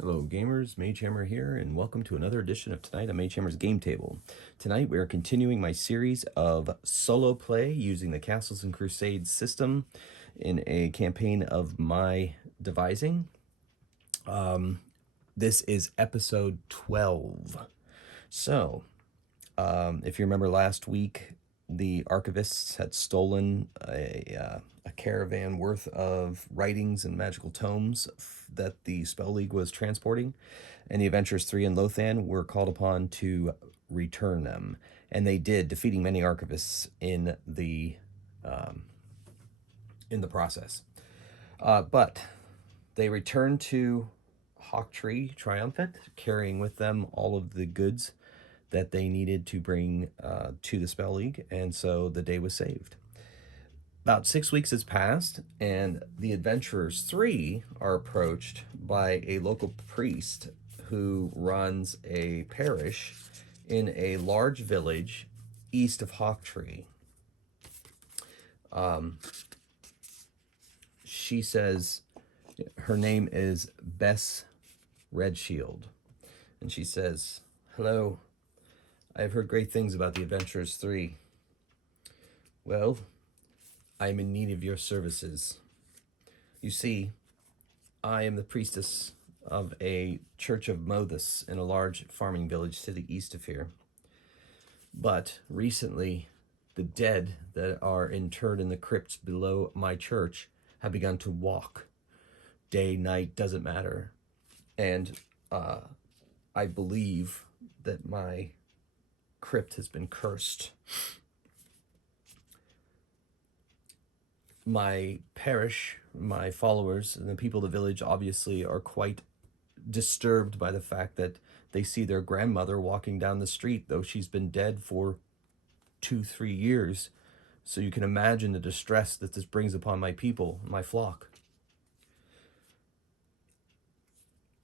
Hello gamers, Magehammer here, and welcome to another edition of Tonight on Magehammer's Game Table. Tonight we are continuing my series of solo play using the Castles and Crusades system in a campaign of my devising. This is episode 12. So, if you remember last week, the Archivists had stolen a caravan worth of writings and magical tomes that the Spell League was transporting, and the Adventurers 3 and Lothan were called upon to return them. And they did, defeating many Archivists in the process. But they returned to Hawktree triumphant, carrying with them all of the goods that they needed to bring to the Spell League, and so the day was saved. About 6 weeks has passed, and the Adventurers 3 are approached by a local priest who runs a parish in a large village east of Hawktree. She says her name is Bess Redshield, and she says, "Hello, I have heard great things about the Adventurers 3. Well, I am in need of your services. You see, I am the priestess of a church of Mothus in a large farming village to the east of here. But recently, the dead that are interred in the crypts below my church have begun to walk. Day, night, doesn't matter. And I believe that my crypt has been cursed. My parish, my followers, and the people of the village obviously are quite disturbed by the fact that they see their grandmother walking down the street, though she's been dead for 2-3 years. So you can imagine the distress that this brings upon my people, my flock.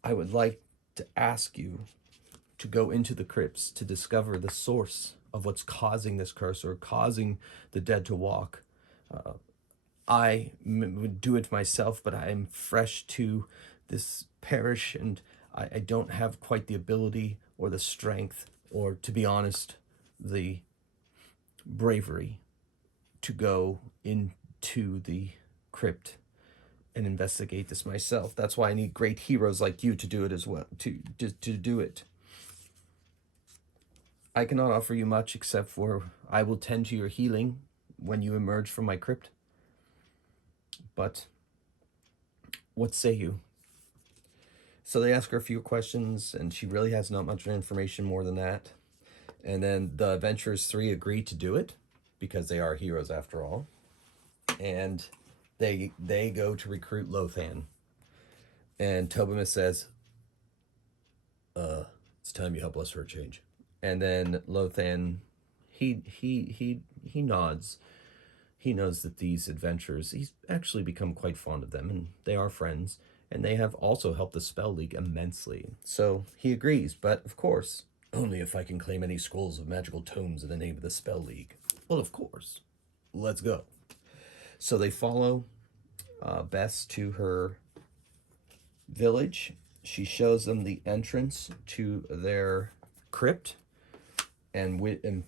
I would like to ask you to go into the crypts to discover the source of what's causing this curse or causing the dead to walk. I would do it myself, but I am fresh to this parish, and I don't have quite the ability or the strength, or, to be honest, the bravery to go into the crypt and investigate this myself. That's why I need great heroes like you to do it as well, to do it. I cannot offer you much except for I will tend to your healing when you emerge from my crypt. But what say you?" So they ask her a few questions, and she really has not much information more than that. And then the Adventurers 3 agree to do it, because they are heroes after all. And they go to recruit Lothan. And Tobimus says, "It's time you help us for a change." And then Lothan, he nods. He knows that these adventurers, he's actually become quite fond of them, and they are friends, and they have also helped the Spell League immensely. So he agrees, but of course, only if I can claim any scrolls of magical tomes in the name of the Spell League. Well, of course. Let's go. So they follow Bess to her village. She shows them the entrance to their crypt, and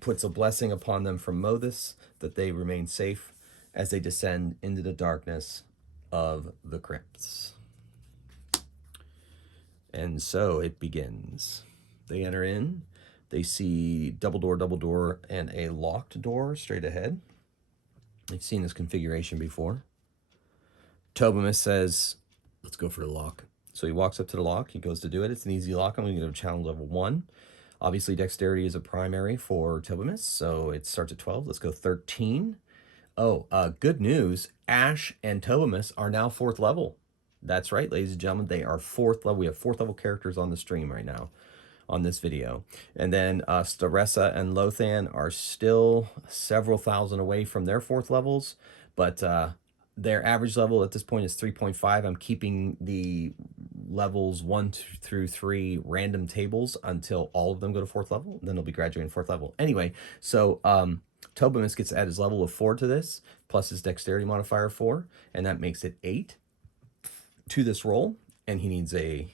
puts a blessing upon them from Mothus that they remain safe as they descend into the darkness of the crypts. And so it begins. They enter in. They see double door, and a locked door straight ahead. They've seen this configuration before. Tobimus says, "Let's go for the lock." So he walks up to the lock. He goes to do it. It's an easy lock. I'm going to go to challenge level 1. Obviously, dexterity is a primary for Tobimus, so it starts at 12. Let's go 13. Oh, good news. Ash and Tobimus are now 4th level. That's right, ladies and gentlemen. They are 4th level. We have 4th level characters on the stream right now on this video. And then Staressa and Lothan are still several thousand away from their 4th levels, but their average level at this point is 3.5. I'm keeping the levels 1 through 3 random tables until all of them go to 4th level. Then they'll be graduating 4th level. Anyway, so Tobimus gets to add his level of 4 to this, plus his dexterity modifier 4, and that makes it 8 to this roll. And he needs a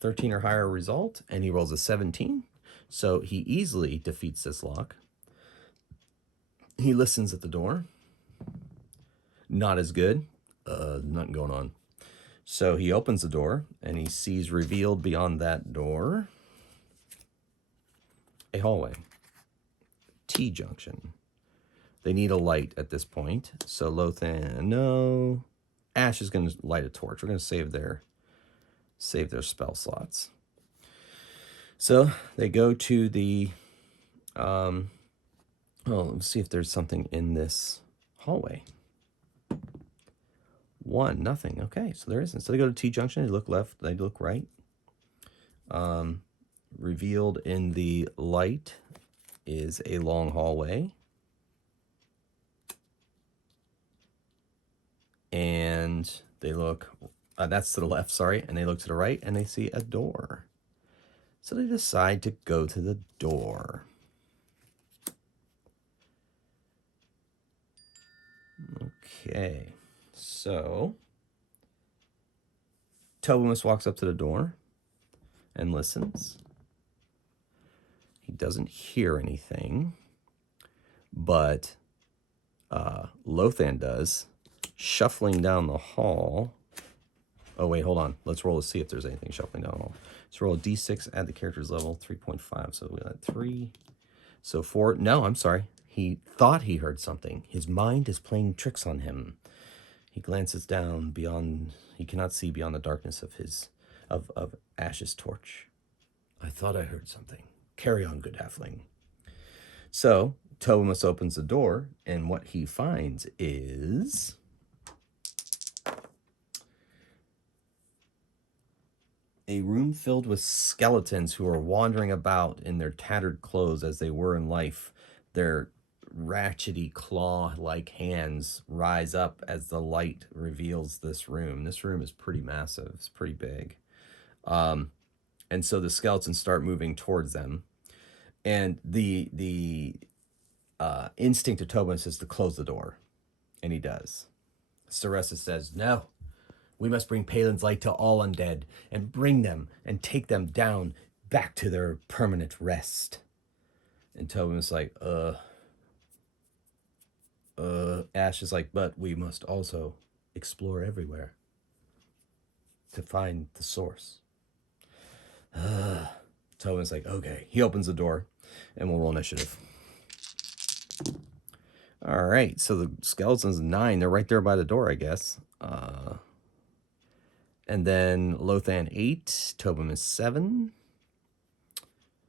13 or higher result, and he rolls a 17. So he easily defeats this lock. He listens at the door. Not as good. Nothing going on. So he opens the door, and he sees revealed beyond that door a hallway. T-junction. They need a light at this point. So Lothan, no. Ash is going to light a torch. We're going to save their spell slots. So they go to the, let's see if there's something in this hallway. Nothing. Okay, so there isn't. So they go to T-junction, they look left, they look right. Revealed in the light is a long hallway. And they look, that's to the left, sorry, and they look to the right, and they see a door. So they decide to go to the door. Okay, so Tobimus walks up to the door and listens. He doesn't hear anything, but Lothan does, shuffling down the hall. Oh, wait, hold on. Let's roll to see if there's anything shuffling down the hall. Let's roll a d6, add the character's level, 3.5. So we got 3. So 4. No, I'm sorry. He thought he heard something. His mind is playing tricks on him. He glances down beyond. He cannot see beyond the darkness of Ash's torch. I thought I heard something. Carry on, good halfling. So Tobimus opens the door, and what he finds is a room filled with skeletons who are wandering about in their tattered clothes as they were in life. Their ratchety claw-like hands rise up as the light reveals this room. This room is pretty massive. It's pretty big. And so the skeletons start moving towards them. And the instinct of Tobimus is to close the door. And he does. Saressa says, no. We must bring Palin's light to all undead and bring them and take them down back to their permanent rest. And Tobimus is like, Ash is like, but we must also explore everywhere to find the source. Tobimus is like, okay. He opens the door and we'll roll initiative. All right, so the skeleton's 9. They're right there by the door, I guess. And then Lothan 8, Tobimus 7,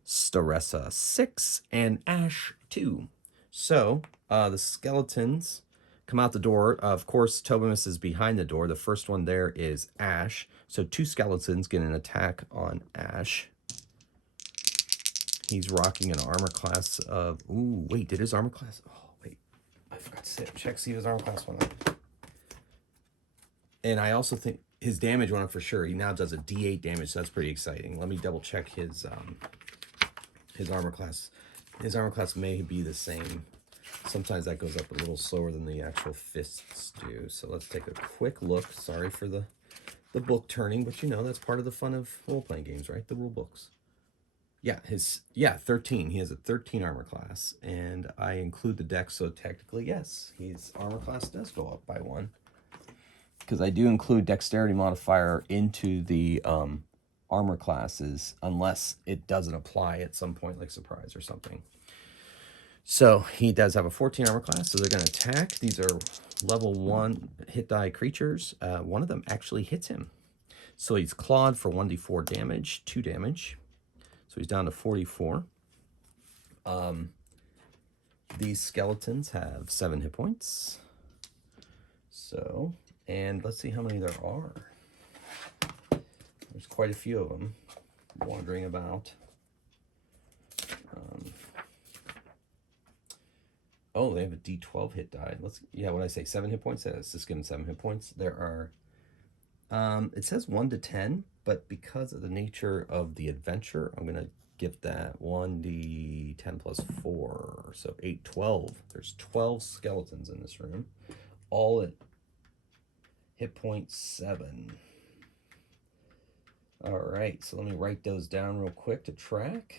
Staressa 6, and Ash 2. So the skeletons come out the door. Of course, Tobimus is behind the door. The first one there is Ash. So 2 skeletons get an attack on Ash. He's rocking an armor class of... Ooh, wait, did his armor class... Oh, wait. I forgot to check, see if his armor class went up. And I also think his damage went up for sure. He now does a D8 damage, so that's pretty exciting. Let me double check his armor class. His armor class may be the same. Sometimes that goes up a little slower than the actual fists do. So let's take a quick look. Sorry for the book turning, but you know, that's part of the fun of role-playing games, right? The rule books. Yeah, 13. He has a 13 armor class, and I include the dex, so technically, yes, his armor class does go up by 1. Because I do include dexterity modifier into the armor classes, unless it doesn't apply at some point, like surprise or something. So he does have a 14 armor class, so they're going to attack. These are level 1 hit die creatures. One of them actually hits him. So he's clawed for 1d4 damage, 2 damage. So he's down to 44. These skeletons have 7 hit points. So, and let's see how many there are. There's quite a few of them wandering about. Oh, they have a D12 hit die. What I say, 7 hit points? Let's just give them 7 hit points. There are, it says 1 to 10, but because of the nature of the adventure, I'm going to give that 1d10 plus 4. So 8, 12. There's 12 skeletons in this room, all at hit point 7. All right, so let me write those down real quick to track.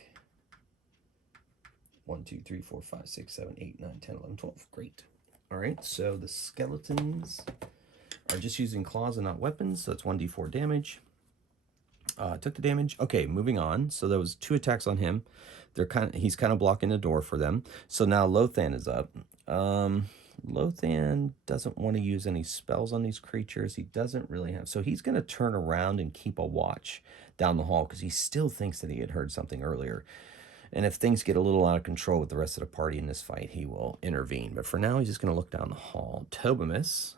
1, 2, 3, 4, 5, 6, 7, 8, 9, 10, 11, 12. Great. All right, so the skeletons are just using claws and not weapons, so it's 1d4 damage. Took the damage. Okay, moving on. So there was 2 attacks on him. He's kind of blocking the door for them. So now Lothan is up. Lothan doesn't want to use any spells on these creatures. He doesn't really have. So he's going to turn around and keep a watch down the hall because he still thinks that he had heard something earlier. And if things get a little out of control with the rest of the party in this fight, he will intervene. But for now, he's just going to look down the hall. Tobimus.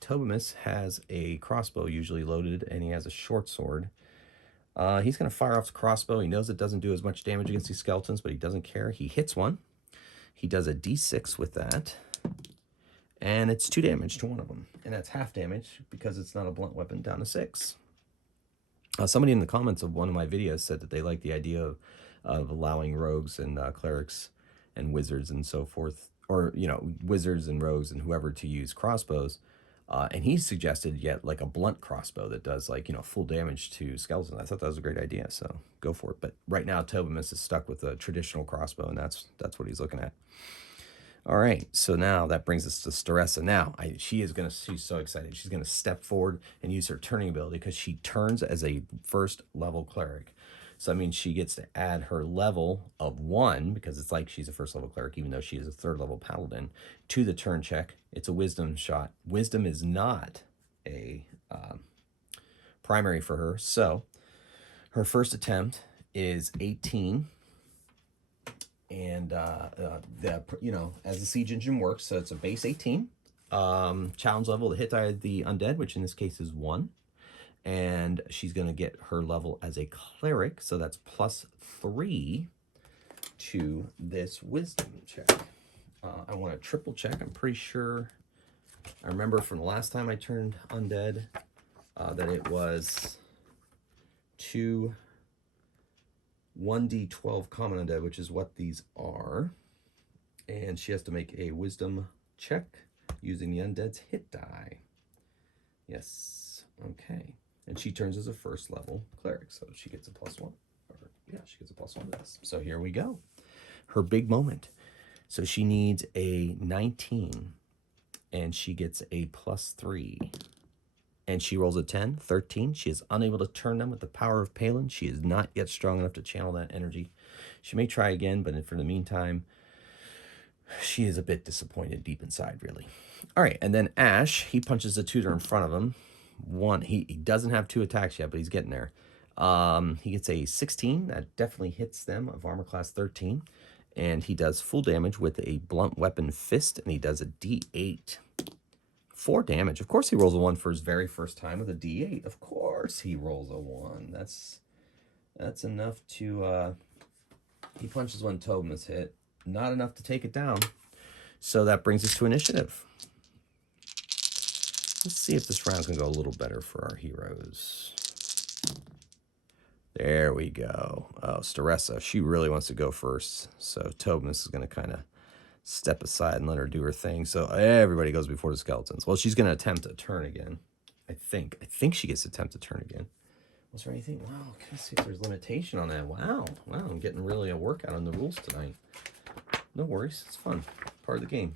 Tobimus has a crossbow usually loaded, and he has a short sword. He's going to fire off the crossbow. He knows it doesn't do as much damage against these skeletons, but he doesn't care. He hits one. He does a d6 with that. And it's 2 damage to one of them. And that's half damage because it's not a blunt weapon, down to 6. Somebody in the comments of one of my videos said that they like the idea of allowing rogues and clerics and wizards and so forth, or, you know, wizards and rogues and whoever to use crossbows. And he suggested yet like a blunt crossbow that does like, you know, full damage to skeletons. I thought that was a great idea, so go for it. But right now, Tobimus is stuck with a traditional crossbow, and that's what he's looking at. All right, so now that brings us to Staressa. Now, she's so excited. She's going to step forward and use her turning ability because she turns as a first level cleric. So, I mean, she gets to add her level of 1, because it's like she's a first level cleric, even though she is a 3rd level paladin, to the turn check. It's a wisdom shot. Wisdom is not a primary for her. So, her first attempt is 18. And, you know, as the siege engine works, so it's a base 18. Challenge level to hit the undead, which in this case is 1. And she's going to get her level as a cleric, so that's +3 to this wisdom check. I want to triple check. I'm pretty sure I remember from the last time I turned undead that it was 1d12 common undead, which is what these are. And she has to make a wisdom check using the undead's hit die. Yes. Okay. And she turns as a first level cleric, so she gets a +1. Yeah, she gets a +1 to this. So here we go. Her big moment. So she needs a 19, and she gets a +3. And she rolls a 10, 13. She is unable to turn them with the power of Palin. She is not yet strong enough to channel that energy. She may try again, but for the meantime, she is a bit disappointed deep inside, really. All right, and then Ash, he punches the tutor in front of him. He doesn't have 2 attacks yet, but he's getting there. He gets a 16. That definitely hits them, of armor class 13. And he does full damage with a blunt weapon fist, and he does a d8. 4 damage. Of course he rolls a 1 for his very first time with a d8. Of course he rolls a 1. That's enough to... he punches one Tobimus hit. Not enough to take it down. So that brings us to initiative. Let's see if this round can go a little better for our heroes. There we go. Oh, Staressa, she really wants to go first. So Tobimus is going to kind of step aside and let her do her thing. So everybody goes before the skeletons. Well, she's going to attempt a turn again. I think she gets to attempt a turn again. Was there anything? Wow, let's see if there's limitation on that. Wow, I'm getting really a workout on the rules tonight. No worries, it's fun. Part of the game.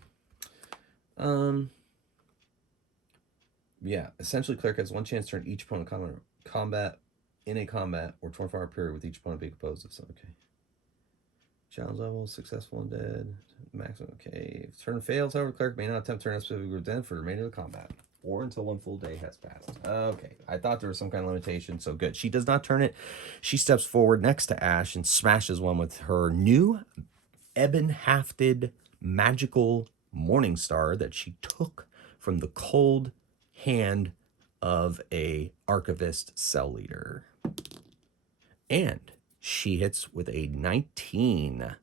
Yeah, essentially cleric has 1 chance to turn each opponent in a combat or 24-hour period with each opponent being composed of. So, okay. Challenge level, successful undead, maximum. Okay. If turn fails, however, the cleric may not attempt to turn a specific group dead for the remainder of the combat, or until 1 full day has passed. Okay. I thought there was some kind of limitation, so good. She does not turn it. She steps forward next to Ash and smashes one with her new ebon-hafted magical morning star that she took from the cold hand of a archivist cell leader. And she hits with a 19.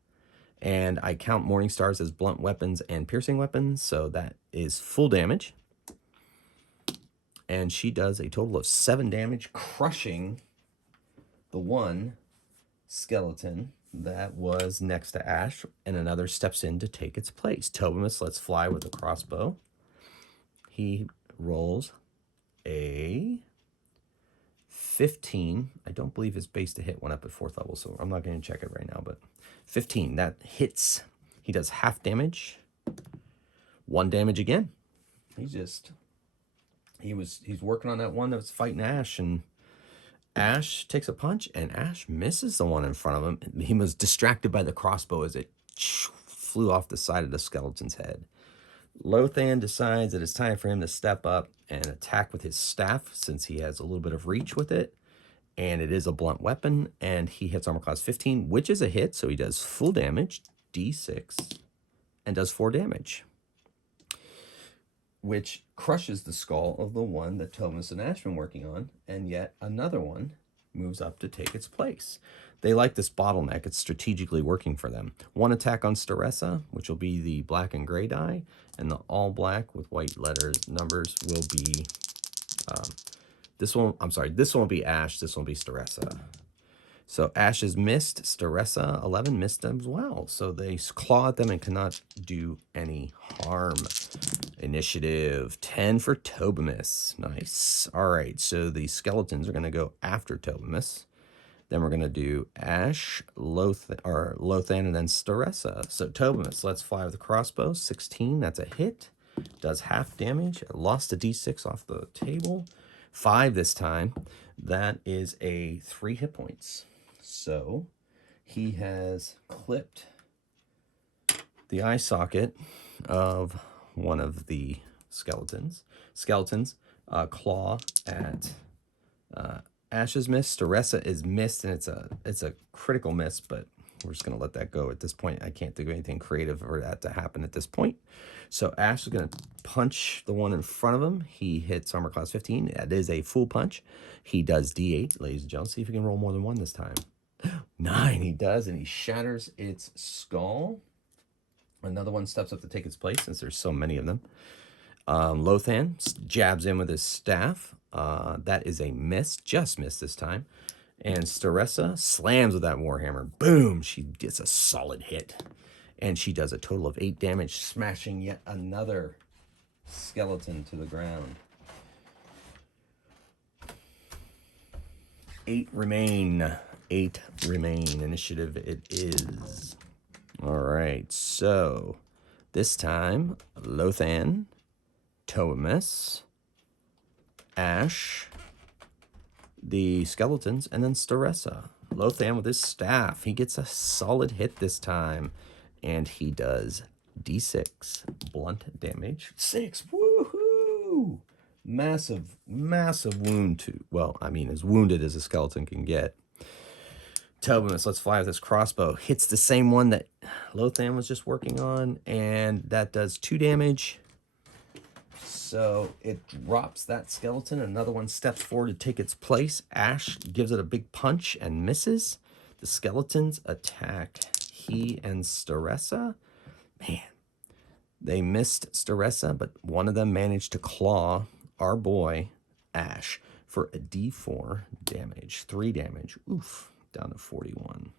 And I count morning stars as blunt weapons and piercing weapons, so that is full damage. And she does a total of 7 damage, crushing the one skeleton that was next to Ash, and another steps in to take its place. Tobimus lets fly with a crossbow. He rolls a 15. I don't believe his base to hit went up at 4th level, so I'm not going to check it right now, but 15. That hits. He does half damage. 1 damage again. He's working on that one that was fighting Ash, and Ash takes a punch, and Ash misses the one in front of him. He was distracted by the crossbow as it flew off the side of the skeleton's head. Lothan decides that it's time for him to step up and attack with his staff, since he has a little bit of reach with it, and it is a blunt weapon, and he hits armor class 15, which is a hit, so he does full damage, d6, and does 4 damage, which crushes the skull of the one that Thomas and Ash been working on, and yet another one moves up to take its place. They like this bottleneck. It's strategically working for them. 1 attack on Staressa, which will be the black and gray die, and the all black with white letters numbers will be this one will be Ash, this one will be Staressa. So Ash is missed, Staressa 11 missed them as well. So they claw at them and cannot do any harm. Initiative 10 for Tobimus. Nice. All right, so the skeletons are going to go after Tobimus. Then we're going to do Ash, Lothan, and then Staressa. So Tobimus, let's fly with the crossbow. 16, that's a hit. Does half damage. I lost a d6 off the table. 5 this time. That is a 3 hit points. So he has clipped the eye socket of one of the skeletons. Claw at Ash is missed. Staressa is missed, and it's a critical miss, but we're just going to let that go at this point. I can't think of anything creative for that to happen at this point. So Ash is going to punch the one in front of him. He hits armor class 15. That is a full punch. He does d8, ladies and gentlemen. See if he can roll more than 1 this time. 9, he does, and he shatters its skull. Another one steps up to take its place, since there's so many of them. Lothan jabs in with his staff. That is a miss, just missed this time. And Staressa slams with that warhammer. Boom! She gets a solid hit. And she does a total of 8 damage, smashing yet another skeleton to the ground. 8 remain. 8 remain. Initiative it is. All right, so this time, Lothan, Tobimus, Ash, the skeletons, and then Staressa. Lothan with his staff. He gets a solid hit this time, and he does d6 blunt damage. 6, woohoo! Massive, massive wound to, well, I mean, as wounded as a skeleton can get. Tobimus, let's fly with this crossbow. Hits the same one that Lothan was just working on, and that does 2 damage. So it drops that skeleton. Another one steps forward to take its place. Ash gives it a big punch and misses. The skeletons attack he and Staressa. Man, they missed Staressa, but one of them managed to claw our boy Ash for a d4 damage. 3 damage. Oof. Down to 41.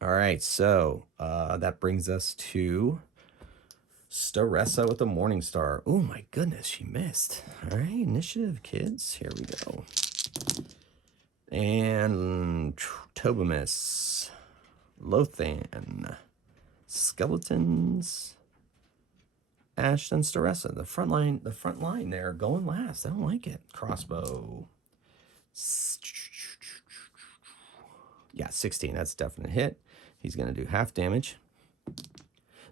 All right, so that brings us to Staressa with the Morning Star. Oh my goodness, she missed. All right, initiative, kids. Here we go. And Tobimus, Lothan, skeletons, Ash, and Staressa. The front line there going last. I don't like it. Crossbow. Yeah, 16. That's a definite hit. He's going to do half damage.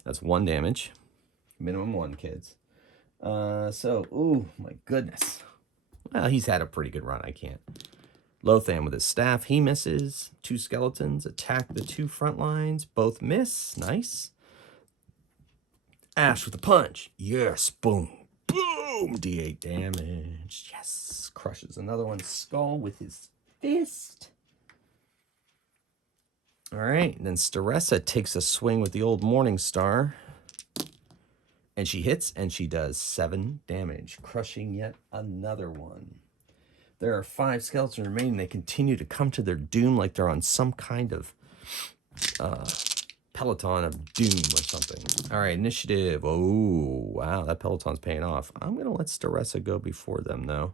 That's 1 damage. Minimum 1, kids. Ooh, my goodness. Well, he's had a pretty good run. I can't. Lothan with his staff. He misses. 2 skeletons attack the 2 front lines. Both miss. Nice. Ash with a punch. Yes. Boom. Boom. D8 damage. Yes. Crushes another one's skull with his fist. All right. And then Staressa takes a swing with the old Morning Star. And she hits, and she does 7 damage, crushing yet another one. There are 5 skeletons remaining. They continue to come to their doom like they're on some kind of Peloton of Doom or something. All right, initiative. Oh, wow, that Peloton's paying off. I'm going to let Staressa go before them, though.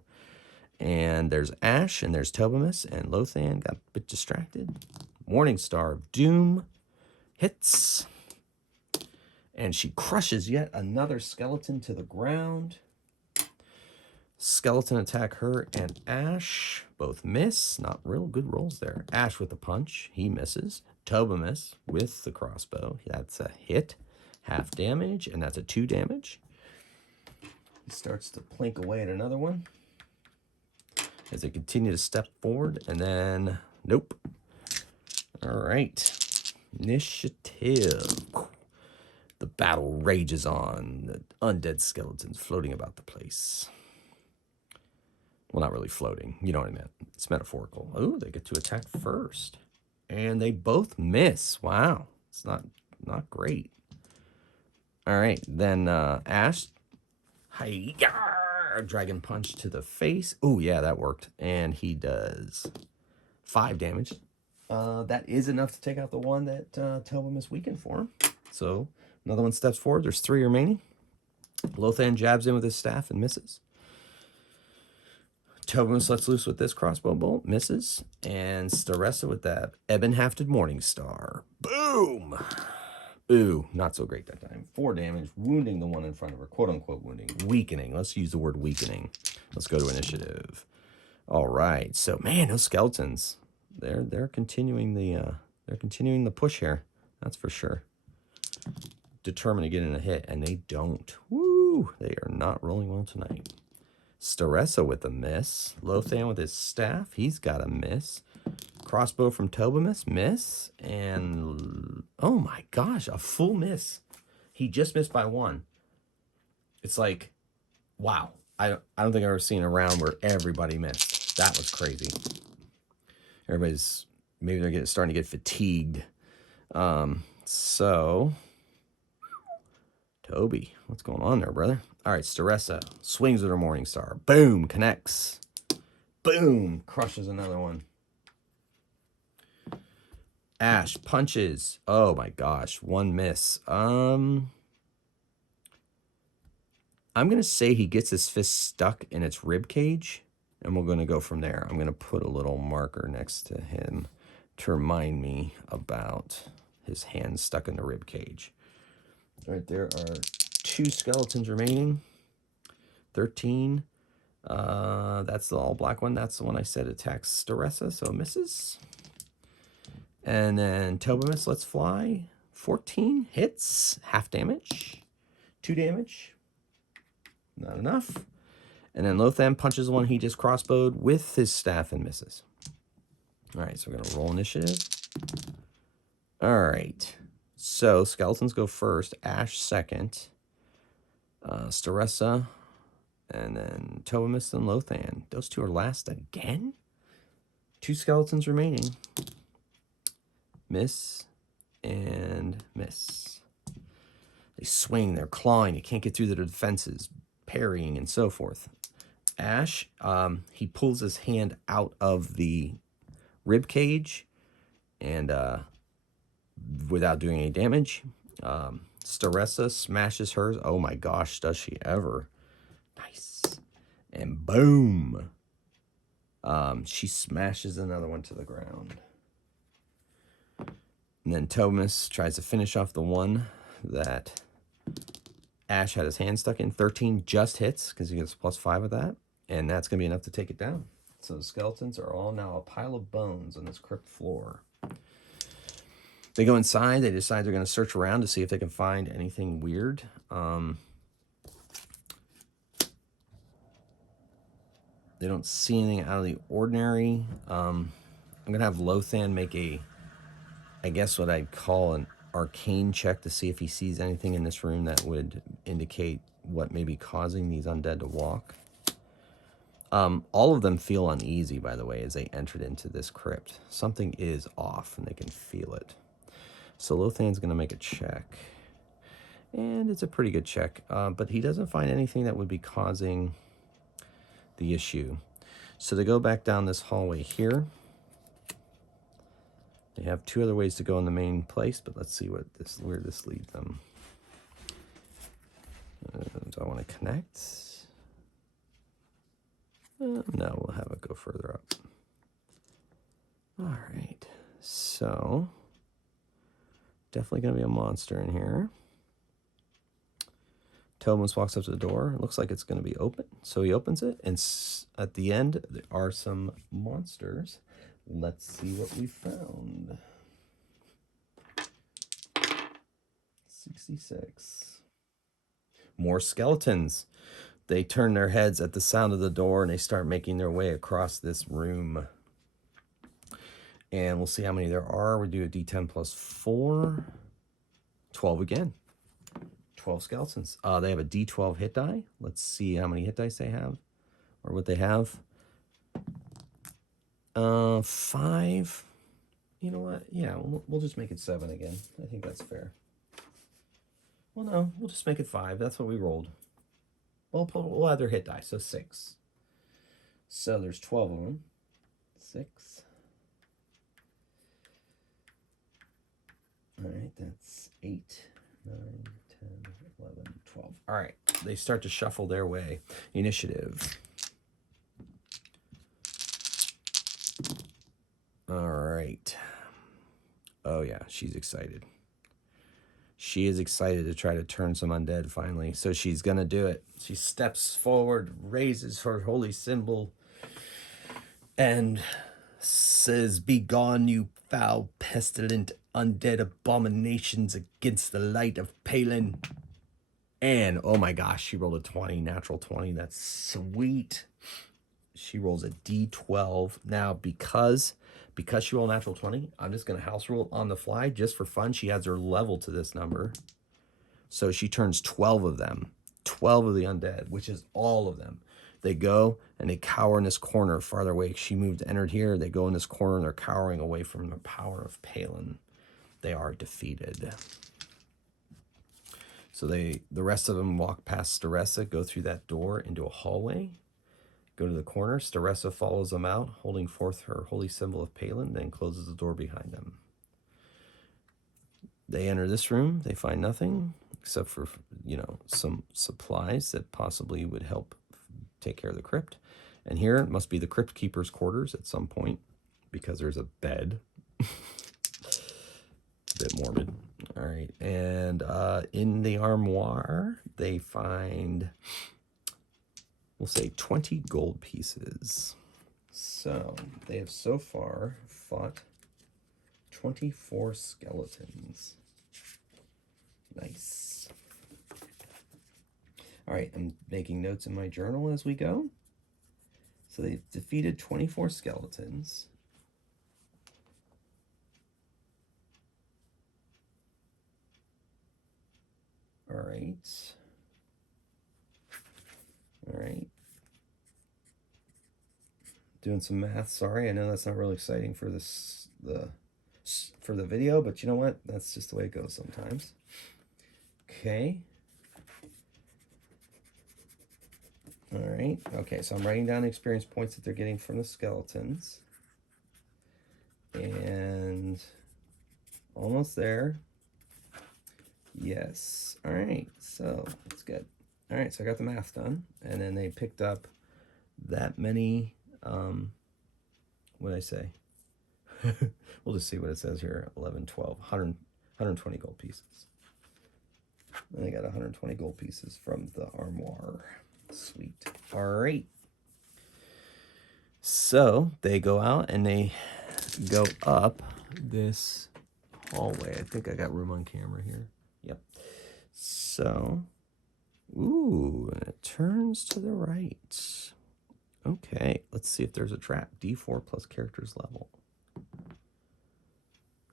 And there's Ash, and there's Tobamus, and Lothan got a bit distracted. Morningstar of Doom hits. And she crushes yet another skeleton to the ground. Skeleton attack her and Ash. Both miss. Not real good rolls there. Ash with the punch. He misses. Tobamus with the crossbow. That's a hit. Half damage, and that's a 2 damage. He starts to plink away at another one as they continue to step forward, and then nope. All right. Initiative. The battle rages on. The undead skeletons floating about the place. Well, not really floating. You know what I meant. It's metaphorical. Oh, they get to attack first. And they both miss. Wow. It's not great. All right. Then Ash. Hi-ya! Dragon punch to the face. Oh, yeah, that worked. And he does 5 damage. That is enough to take out the one that Telvum is weakened for him. So another one steps forward. There's 3 remaining. Lothan jabs in with his staff and misses. Tobamus lets loose with this crossbow bolt, misses. And Staressa with that ebon-hafted Morningstar. Boom! Ooh, not so great that time. 4 damage, wounding the one in front of her. Quote-unquote wounding. Weakening. Let's use the word weakening. Let's go to initiative. All right. So, man, those skeletons, they're continuing the push here. That's for sure. Determined to get in a hit, and they don't. Woo! They are not rolling well tonight. Staressa with a miss. Lothan with his staff. He's got a miss. Crossbow from Tobamus, miss. And, oh my gosh, a full miss. He just missed by 1. It's like, wow. I don't think I've ever seen a round where everybody missed. That was crazy. Maybe they're starting to get fatigued. So, Toby, what's going on there, brother? All right, Staressa swings with her Morningstar. Boom, connects. Boom, crushes another one. Ash punches. Oh my gosh, 1 miss. I'm going to say he gets his fist stuck in its rib cage, and we're going to go from there. I'm going to put a little marker next to him to remind me about his hand stuck in the rib cage. All right, there are 2 skeletons remaining. 13. That's the all black one. That's the one I said attacks Staressa, so it misses. And then Tobamus lets fly. 14 hits, half damage, 2 damage. Not enough. And then Lothan punches the one he just crossbowed with his staff and misses. All right, so we're going to roll initiative. All right. So skeletons go first, Ash second, Staressa, and then Tobamus and Lothan. Those 2 are last again? 2 skeletons remaining. Miss and miss. They swing, they're clawing, you can't get through their defenses, parrying and so forth. Ash, he pulls his hand out of the rib cage and without doing any damage. Staressa smashes hers. Oh my gosh, does she ever. Nice. And boom. She smashes another one to the ground. And then Tobamus tries to finish off the one that Ash had his hand stuck in. 13 just hits because he gets +5 with that. And that's going to be enough to take it down. So the skeletons are all now a pile of bones on this crypt floor. They go inside. They decide they're going to search around to see if they can find anything weird. They don't see anything out of the ordinary. I'm going to have Lothan make I guess what I'd call an arcane check to see if he sees anything in this room that would indicate what may be causing these undead to walk. All of them feel uneasy, by the way, as they entered into this crypt. Something is off, and they can feel it. So Lothan's going to make a check. And it's a pretty good check, but he doesn't find anything that would be causing the issue. So they go back down this hallway here. They have 2 other ways to go in the main place, but let's see where this leads them. Do I want to connect? No, we'll have it go further up. All right, so definitely going to be a monster in here. Thomas walks up to the door. It looks like it's going to be open, so he opens it, and at the end there are some monsters. Let's see what we found. 66. More skeletons. They turn their heads at the sound of the door, and they start making their way across this room. And we'll see how many there are. We do a D10 plus 4. 12 again. 12 skeletons. They have a D12 hit die. Let's see how many hit dice they have, or what they have. 5. You know what? Yeah, we'll just make it 7 again. I think that's fair. Well, no, we'll just make it 5. That's what we rolled. We'll add their hit die, so 6. So there's 12 of them. 6. All right, that's 8, 9, 10, 11, 12. All right, they start to shuffle their way. Initiative. All right. Oh, yeah, she's excited. She is excited to try to turn some undead finally. So she's going to do it. She steps forward, raises her holy symbol, and says, "Begone, you foul, pestilent, undead abominations against the light of Palin." And, oh my gosh, she rolled a 20, natural 20. That's sweet. She rolls a D12. Now, because she rolled a natural 20, I'm just going to house rule on the fly just for fun. She adds her level to this number. So she turns 12 of them. 12 of the undead, which is all of them. They go and they cower in this corner farther away. She entered here. They go in this corner and they're cowering away from the power of Palin. They are defeated. So the rest of them walk past Staressa, go through that door into a hallway, go to the corner. Staressa follows them out, holding forth her holy symbol of Palin, then closes the door behind them. They enter this room. They find nothing except for, some supplies that possibly would help take care of the crypt. And here it must be the crypt keeper's quarters at some point, because there's a bed. A bit morbid. All right, and in the armoire, they find, we'll say, 20 gold pieces. So they have so far fought 24 skeletons. Nice. All right, I'm making notes in my journal as we go. So they defeated 24 skeletons. All right. All right. Doing some math. Sorry, I know that's not really exciting for the video, but you know what? That's just the way it goes sometimes. Okay. All right. Okay, so I'm writing down the experience points that they're getting from the skeletons. And almost there. Yes. All right, so that's good. All right, so I got the math done. And then they picked up that many, what did I say? We'll just see what it says here. 11, 12, 120 gold pieces. And they got 120 gold pieces from the armoire. Sweet. All right. So they go out and they go up this hallway. I think I got room on camera here. Yep. So, ooh, and it turns to the right. Okay, let's see if there's a trap. D4 plus character's level.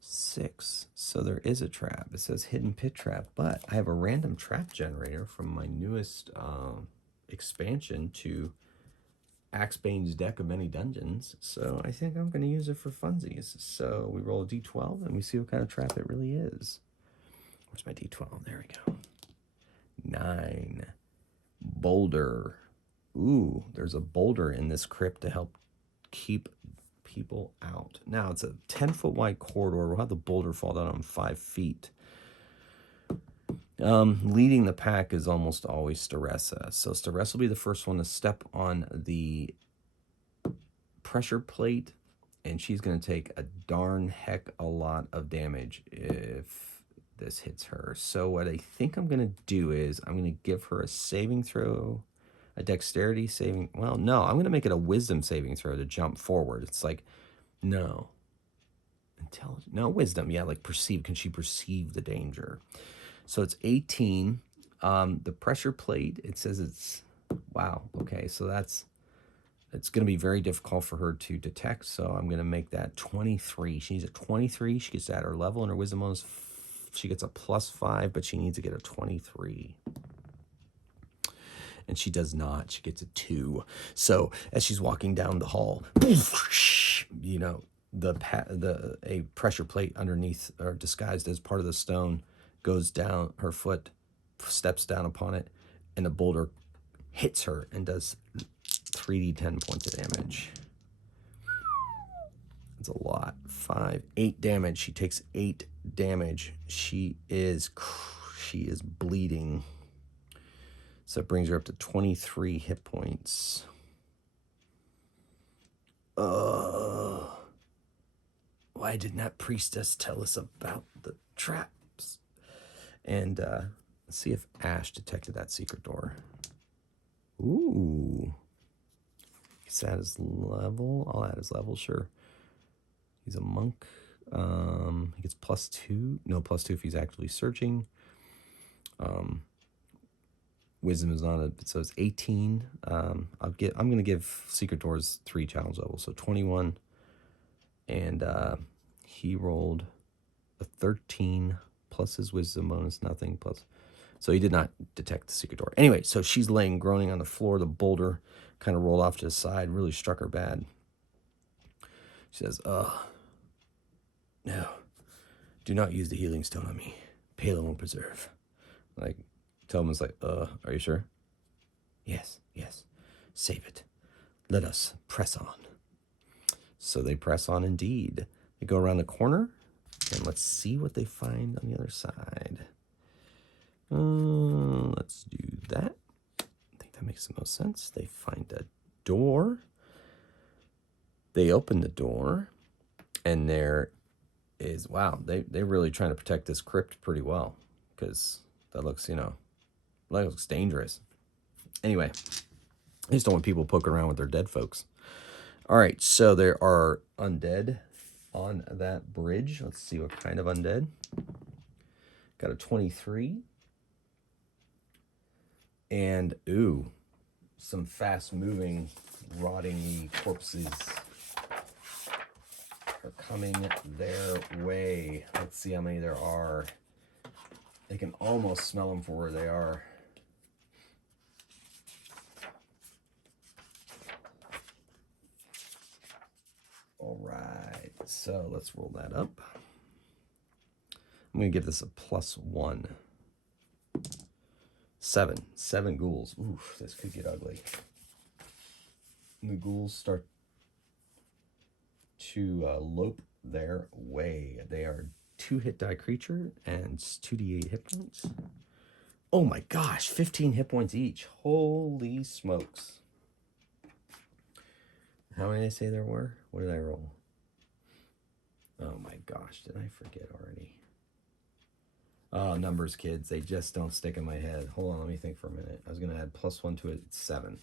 6. So there is a trap. It says hidden pit trap, but I have a random trap generator from my newest expansion to Axebane's deck of many dungeons. So I think I'm going to use it for funsies. So we roll a D12 and we see what kind of trap it really is. Where's my D12? There we go. 9. Boulder. Ooh, there's a boulder in this crypt to help keep people out. Now, it's a 10-foot wide corridor. We'll have the boulder fall down on 5 feet. Leading the pack is almost always Staressa. So Staressa will be the first one to step on the pressure plate, and she's going to take a darn heck a lot of damage if this hits her. So what I think I'm going to do is I'm going to give her a saving throw, a dexterity saving. Well, no, I'm going to make it a wisdom saving throw to jump forward. It's like, no. Intelligence. No, wisdom. Yeah, like perceive. Can she perceive the danger? So it's 18. The pressure plate, it says it's, wow. Okay, so it's going to be very difficult for her to detect. So I'm going to make that 23. She needs a 23. She gets at her level, and her wisdom bonus, she gets a +5, but she needs to get a 23. And she does not. She gets a 2. So as she's walking down the hall, you know, a pressure plate underneath, or disguised as part of the stone, goes down. Her foot steps down upon it, and the boulder hits her and does 3d10 points of damage. That's a lot. 5, 8 damage. She takes 8 damage. She is bleeding. So it brings her up to 23 hit points. Why didn't that priestess tell us about the traps? And let's see if Ash detected that secret door. Ooh. He's at his level. I'll add his level, sure. He's a monk. He gets +2. No, +2 if he's actively searching. Wisdom is not a, so it's 18. I'm going to give secret doors 3 challenge levels, so 21. And he rolled a 13 plus his wisdom bonus, nothing plus. So he did not detect the secret door. Anyway, so she's laying groaning on the floor. The boulder kind of rolled off to the side, really struck her bad. She says, no, do not use the healing stone on me. Palo won't preserve. Like, Tillman's like, are you sure? Yes. Save it. Let us press on. So they press on indeed. They go around the corner, and let's see what they find on the other side. Let's do that. I think that makes the most sense. They find a door. They open the door, and there is, wow, they're really trying to protect this crypt pretty well, because that looks, that looks dangerous. Anyway, I just don't want people poking around with their dead folks. All right, so there are undead on that bridge. Let's see what kind of undead. Got a 23. And, ooh, some fast-moving, rotting corpses are coming their way. Let's see how many there are. They can almost smell them for where they are. All right, so let's roll that up. I'm going to give this a +1. 7 ghouls. Oof, this could get ugly. And the ghouls start to lope their way. They are 2 hit die creature and 2d8 hit points. Oh my gosh, 15 hit points each. Holy smokes. How many did I say there were? What did I roll? Oh my gosh, did I forget already? Oh, numbers, kids. They just don't stick in my head. Hold on, let me think for a minute. I was going to add +1 to it. It's 7.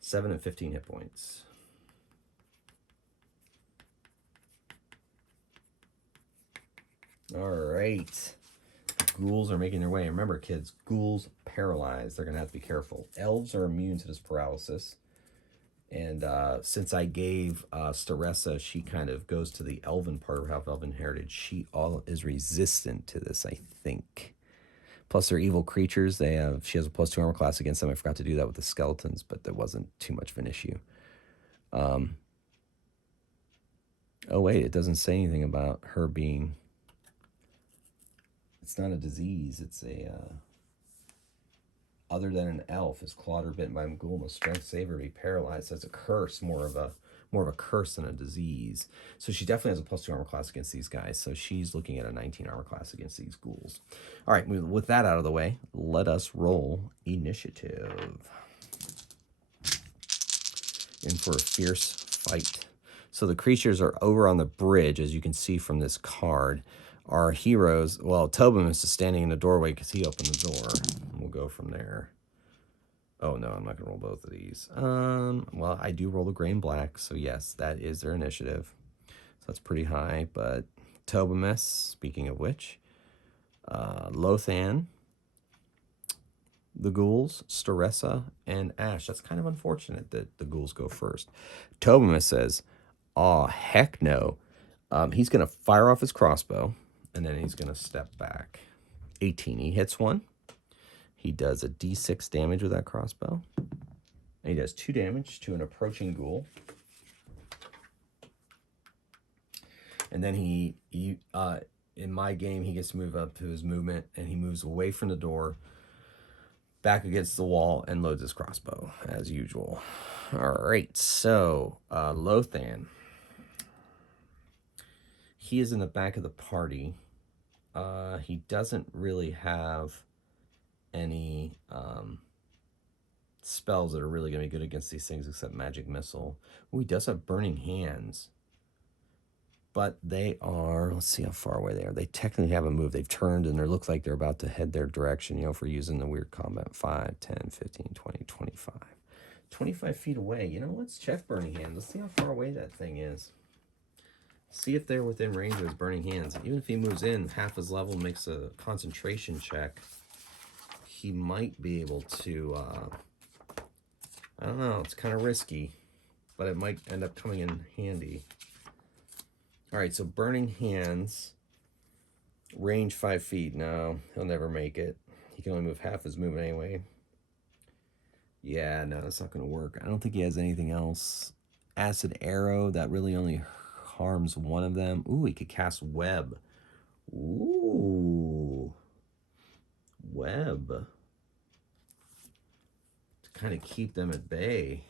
7 and 15 hit points. All right. Ghouls are making their way. Remember, kids, ghouls paralyzed. They're going to have to be careful. Elves are immune to this paralysis. And since I gave Staressa, she kind of goes to the elven part of half-elven heritage. She is resistant to this, I think. Plus, they're evil creatures. She has a +2 armor class against them. I forgot to do that with the skeletons, but there wasn't too much of an issue. Oh, wait, it doesn't say anything about her being... It's not a disease. It's a... Other than an elf, is clawed or bitten by a ghoul, must strength save or be paralyzed. So it's a curse, more more of a curse than a disease. So she definitely has a +2 armor class against these guys. So she's looking at a 19 armor class against these ghouls. All right, with that out of the way, let us roll initiative. In for a fierce fight. So the creatures are over on the bridge, as you can see from this card. Our heroes, well, Tobimus is standing in the doorway because he opened the door. We'll go from there. Oh, no, I'm not going to roll both of these. Well, I do roll the gray and black, so yes, that is their initiative. So that's pretty high, but Tobimus, speaking of which, Lothan, the ghouls, Staressa, and Ash. That's kind of unfortunate that the ghouls go first. Tobimus says, "Aw, heck no." He's going to fire off his crossbow, and then he's going to step back. 18. He hits one. He does a d6 damage with that crossbow. And he does 2 damage to an approaching ghoul. And then he in my game, he gets to move up to his movement, and he moves away from the door, back against the wall, and loads his crossbow, as usual. All right, so Lothan. He is in the back of the party. He doesn't really have any spells that are really going to be good against these things except Magic Missile. Oh, he does have Burning Hands. But they are, let's see how far away they are. They technically haven't moved. They've turned, and they look like they're about to head their direction, you know, for using the weird combat. 5, 10, 15, 20, 25. 25 feet away. You know, let's check Burning Hands. Let's see how far away that thing is. See if they're within range of his Burning Hands. Even if he moves in half his level and makes a concentration check, he might be able to, I don't know, it's kind of risky, but it might end up coming in handy. All right, so Burning Hands, range 5 feet. No, he'll never make it. He can only move half his movement anyway. Yeah, no, that's not going to work. I don't think he has anything else. Acid Arrow, that really only harms one of them. Ooh, he could cast Web. Ooh. Web. To kind of keep them at bay.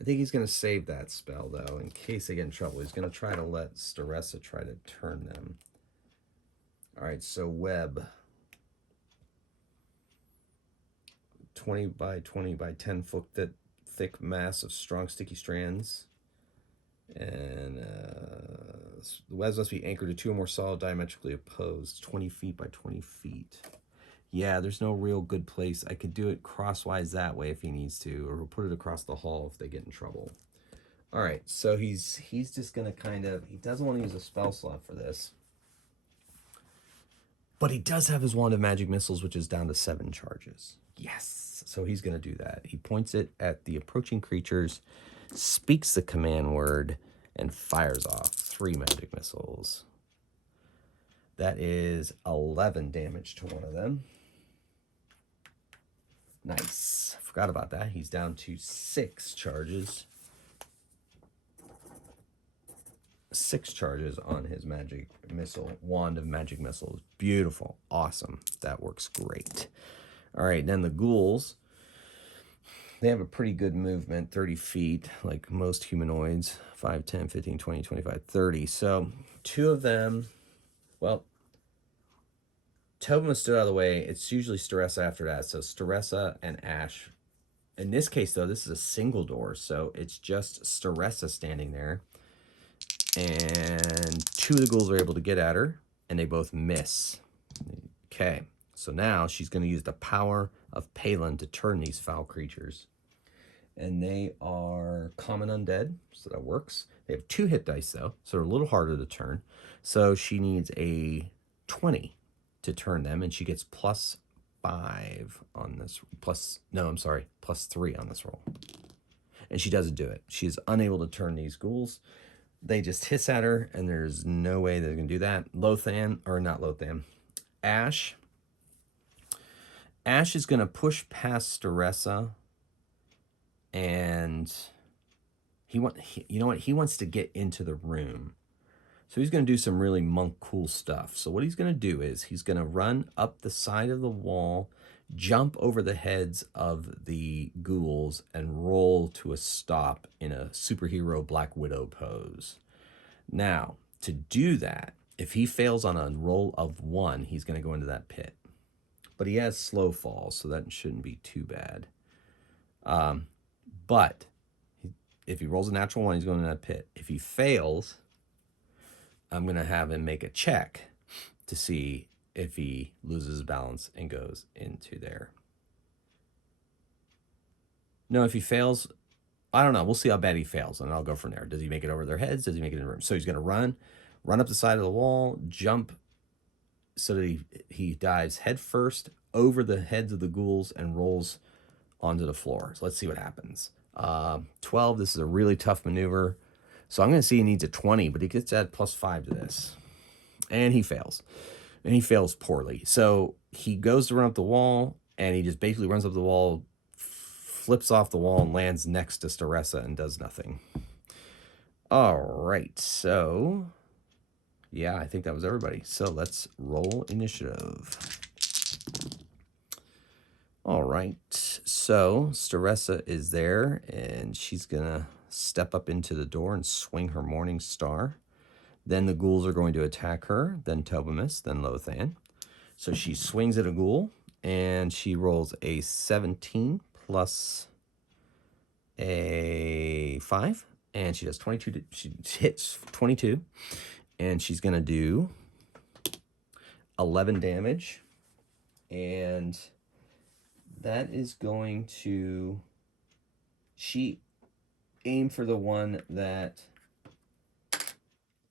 I think he's going to save that spell, though, in case they get in trouble. He's going to try to let Staressa try to turn them. All right, so Web. 20 by 20 by 10 foot thick mass of strong, sticky strands. And the webs must be anchored to 2 or more solid diametrically opposed. 20 feet by 20 feet. Yeah, there's no real good place. I could do it crosswise that way if he needs to, or put it across the hall if they get in trouble. All right, so he's just going to kind of, he doesn't want to use a spell slot for this. But he does have his Wand of Magic Missiles, which is down to 7 charges. Yes, so he's going to do that. He points it at the approaching creatures, speaks the command word, and fires off 3 magic missiles. That is 11 damage to one of them. Nice. Forgot about that. He's down to 6 charges. 6 charges on his magic missile. Wand of Magic Missiles. Beautiful. Awesome. That works great. All right, then the ghouls. They have a pretty good movement, 30 feet, like most humanoids. 5, 10, 15, 20, 25, 30. So 2 of them, well, Tobimus stood out of the way. It's usually Staressa after that. So Staressa and Ash. In this case, though, this is a single door. So it's just Staressa standing there. And 2 of the ghouls are able to get at her. And they both miss. Okay. So now she's going to use the power of Palin to turn these foul creatures. And they are common undead. So that works. They have 2 hit dice, though. So they're a little harder to turn. So she needs a 20. To turn them, and she gets +5 on this. +3 on this roll. And she doesn't do it. She's unable to turn these ghouls. They just hiss at her, and there's no way they're going to do that. Ash. Ash is going to push past Staressa, and he wants to get into the room. So he's going to do some really monk cool stuff. So what he's going to do is he's going to run up the side of the wall jump over the heads of the ghouls and roll to a stop in a superhero Black Widow pose. Now, to do that, if he fails on a roll of 1, he's going to go into that pit. But he has slow fall, so that shouldn't be too bad. But if he rolls a natural 1, he's going in that pit. If he fails, I'm going to have him make a check to see if he loses his balance and goes into there. No, if he fails, I don't know. We'll see how bad he fails, and I'll go from there. Does he make it over their heads? Does he make it in the room? So he's going to run up the side of the wall, jump so that he dives head first over the heads of the ghouls and rolls onto the floor. So let's see what happens. 12, this is a really tough maneuver. So I'm going to see he needs a 20, but he gets that +5 to this. And he fails. And he fails poorly. So he goes to run up the wall, and he just basically runs up the wall, flips off the wall, and lands next to Staressa and does nothing. All right, so yeah, I think that was everybody. So let's roll initiative. All right, so Staressa is there, and she's going to step up into the door and swing her Morning Star. Then the ghouls are going to attack her, then Tobimus, then Lothan. So she swings at a ghoul, and she rolls a 17 plus a 5, and she does 22. She hits 22, and she's going to do 11 damage, and that is going to... She aimed for the one that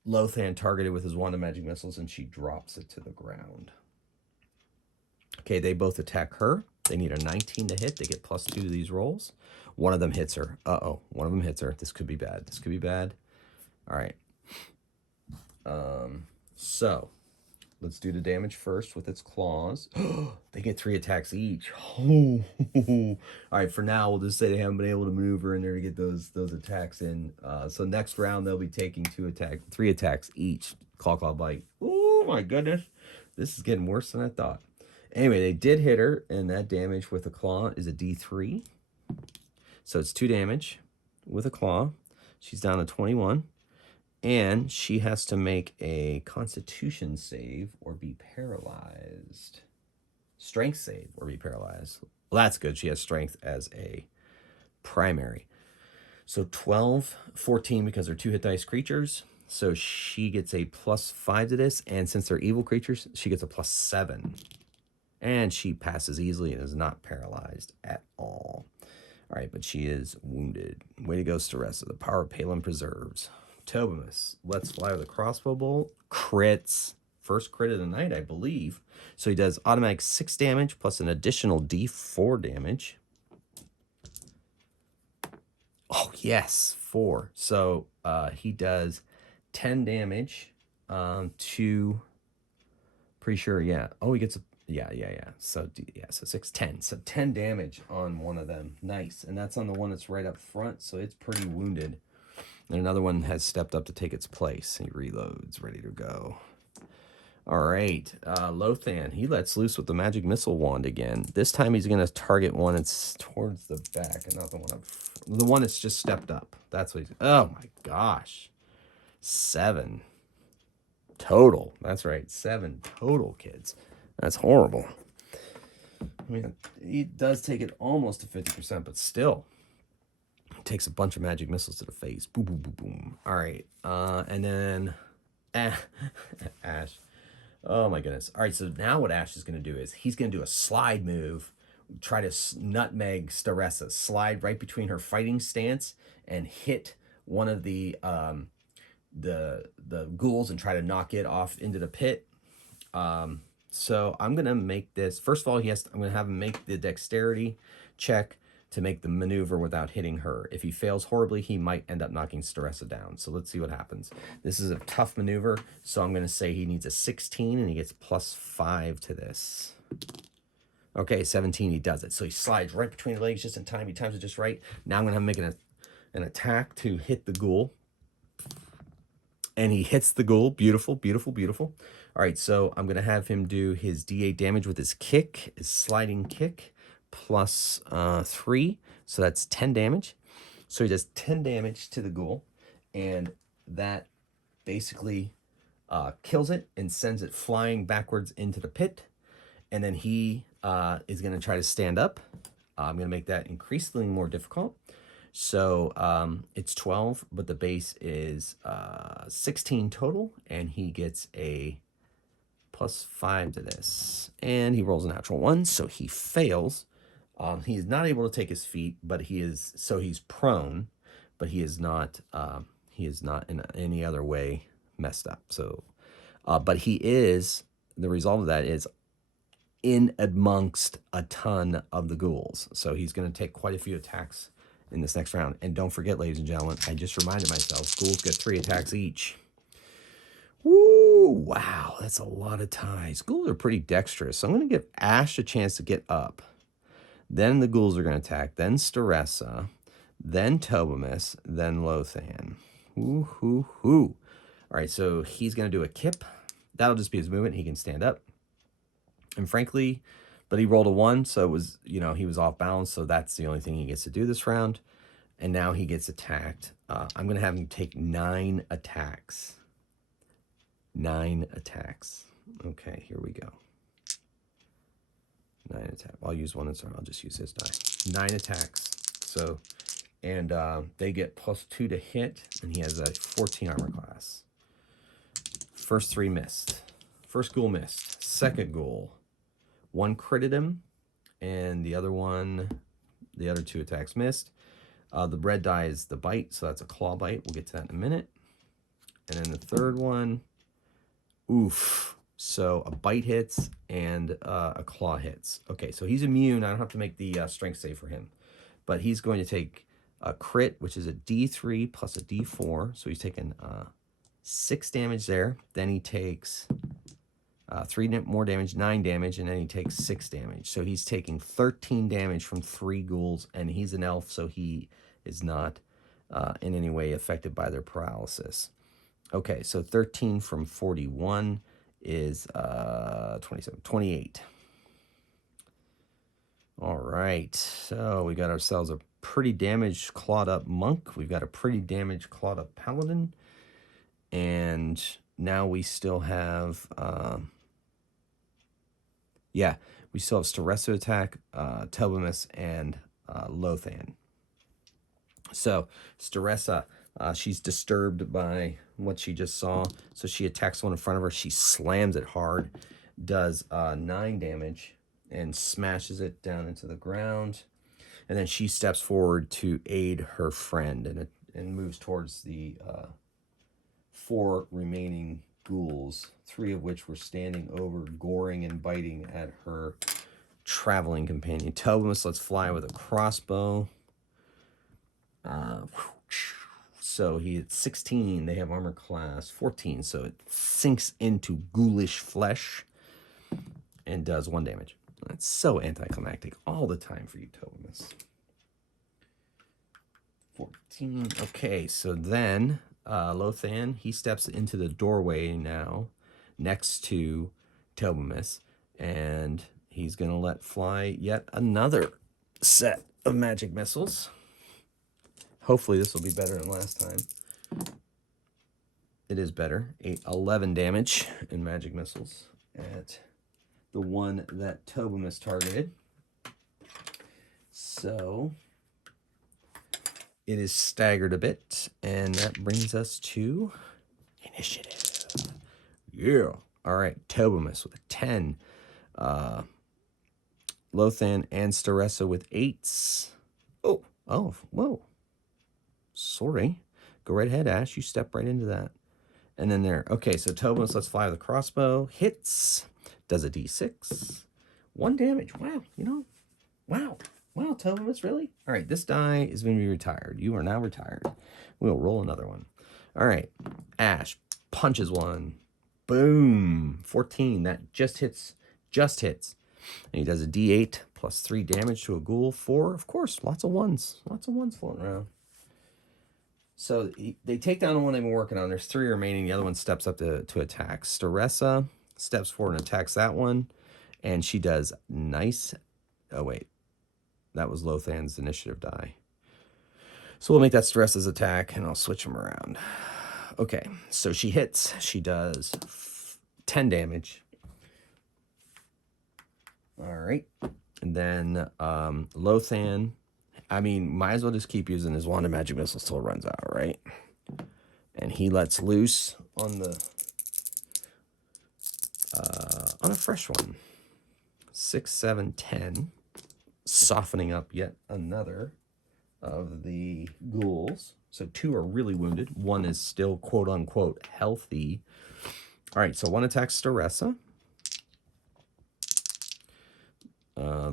Lothan targeted with his wand of magic missiles, and she drops it to the ground. Okay, they both attack her. They need a 19 to hit. They get +2 to these rolls. One of them hits her. Uh-oh, one of them hits her. This could be bad. This could be bad. All right. So let's do the damage first with its claws. They get 3 attacks each. All right, for now, we'll just say they haven't been able to maneuver in there to get those attacks in. So next round, they'll be taking 3 attacks each. Claw, bite. Oh, my goodness. This is getting worse than I thought. Anyway, they did hit her, and that damage with a claw is a D3. So it's 2 damage with a claw. She's down to 21. And she has to make a Constitution save or be paralyzed. Strength save or be paralyzed. Well, that's good. She has strength as a primary. So 12, 14 because they're 2 hit dice creatures. So she gets a +5 to this. And since they're evil creatures, she gets a +7. And she passes easily and is not paralyzed at all. All right, but she is wounded. Way to go, Staressa. The power of Palin preserves. Tobimus, let's fly with a crossbow bolt. Crits. First crit of the night, I believe. So he does automatic 6 damage plus an additional D4 damage. Oh, yes, 4. So he does 10 damage to... Pretty sure, yeah. Oh, he gets a... Yeah. So 6, 10. So 10 damage on one of them. Nice. And that's on the one that's right up front, so it's pretty wounded. And another one has stepped up to take its place. He reloads, ready to go. All right. Lothan, he lets loose with the magic missile wand again. This time he's going to target one that's towards the back and not the one up. The one that's just stepped up. That's what he's... Oh, my gosh. 7 total. That's right. 7 total, kids. That's horrible. I mean, he does take it almost to 50%, but still. Takes a bunch of magic missiles to the face. Boom, boom, boom, boom. All right. And then Ash. Oh, my goodness. All right, so now what Ash is going to do is he's going to do a slide move, try to nutmeg Staressa, slide right between her fighting stance and hit one of the ghouls and try to knock it off into the pit. So I'm going to make this... First of all, I'm going to have him make the dexterity check to make the maneuver without hitting her. If he fails horribly, he might end up knocking Staressa down. So let's see what happens. This is a tough maneuver, so I'm going to say he needs a 16, and he gets +5 to this. Okay, 17, he does it. So he slides right between the legs just in time. He times it just right. Now I'm going to make an attack to hit the ghoul. And he hits the ghoul. Beautiful, beautiful, beautiful. All right, so I'm going to have him do his D8 damage with his kick, his sliding kick, plus 3. So that's 10 damage. So he does 10 damage to the ghoul. And that basically kills it and sends it flying backwards into the pit. And then he is going to try to stand up. I'm going to make that increasingly more difficult. So it's 12, but the base is 16 total, and he gets a +5 to this. And he rolls a natural 1, so he fails. He is not able to take his feet, but he's prone, but he is not in any other way messed up. So, but the result of that is in amongst a ton of the ghouls. So he's going to take quite a few attacks in this next round. And don't forget, ladies and gentlemen, I just reminded myself, ghouls get 3 attacks each. Woo! Wow, that's a lot of ties. Ghouls are pretty dexterous. So I'm going to give Ash a chance to get up. Then the ghouls are going to attack. Then Staressa. Then Tobamus. Then Lothan. Woo-hoo-hoo. All right, so he's going to do a kip. That'll just be his movement. He can stand up. And frankly, but he rolled a 1, so it was, he was off balance, so that's the only thing he gets to do this round. And now he gets attacked. I'm going to have him take 9 attacks. 9 attacks. Okay, here we go. 9 attacks. I'll use one, sorry, I'll just use his die. 9 attacks. So, and they get +2 to hit, and he has a 14 armor class. First 3 missed. First ghoul missed. Second ghoul. 1 critted him, and the other 2 attacks missed. The red die is the bite, so that's a claw bite. We'll get to that in a minute. And then the third one, oof. So a bite hits and a claw hits. Okay, so he's immune. I don't have to make the strength save for him. But he's going to take a crit, which is a D3 plus a D4. So he's taking 6 damage there. Then he takes 3 more damage, 9 damage, and then he takes 6 damage. So he's taking 13 damage from 3 ghouls, and he's an elf, so he is not in any way affected by their paralysis. Okay, so 13 from 41 is 28. All right, so we got ourselves a pretty damaged, clawed-up monk. We've got a pretty damaged, clawed-up paladin. And now we still have... we still have Staressa attack, Tobamus, and Lothan. So, Staressa, she's disturbed by what she just saw. So she attacks one in front of her. She slams it hard, does 9 damage, and smashes it down into the ground. And then she steps forward to aid her friend and moves towards the 4 remaining ghouls, 3 of which were standing over, goring and biting at her traveling companion. Tobamus lets fly with a crossbow. So he hits 16. They have armor class 14, so it sinks into ghoulish flesh and does 1 damage. That's so anticlimactic all the time for you, Tobamus. 14. Okay, so then Lothan, he steps into the doorway now next to Tobamus, and he's going to let fly yet another set of magic missiles. Hopefully this will be better than last time. It is better. 11 damage in magic missiles at the one that Tobamus targeted. So it is staggered a bit, and that brings us to initiative. Yeah. All right, Tobamus with a 10. Lothan and Staressa with 8s. Oh, whoa. Sorry. Go right ahead, Ash. You step right into that. And then there. Okay, so Tobamus lets fly with a crossbow. Hits. Does a d6. 1 damage. Wow. Wow. Wow, Tobamus, really? All right, this die is going to be retired. You are now retired. We'll roll another one. All right. Ash punches 1. Boom. 14. That just hits. And he does a d8 plus 3 damage to a ghoul. 4, of course. Lots of 1s. Lots of 1s floating around. So they take down the one they've been working on. There's 3 remaining. The other one steps up to attack. Staressa steps forward and attacks that one. And she does nice. Oh, wait. That was Lothan's initiative die. So we'll make that Staressa's attack, and I'll switch them around. Okay, so she hits. She does 10 damage. All right. And then Lothan, I mean, might as well just keep using his Wand of Magic Missile till it runs out, right? And he lets loose on a fresh one. 6, 7, 10. Softening up yet another of the ghouls. So 2 are really wounded. 1 is still quote-unquote healthy. All right, so 1 attacks Staressa.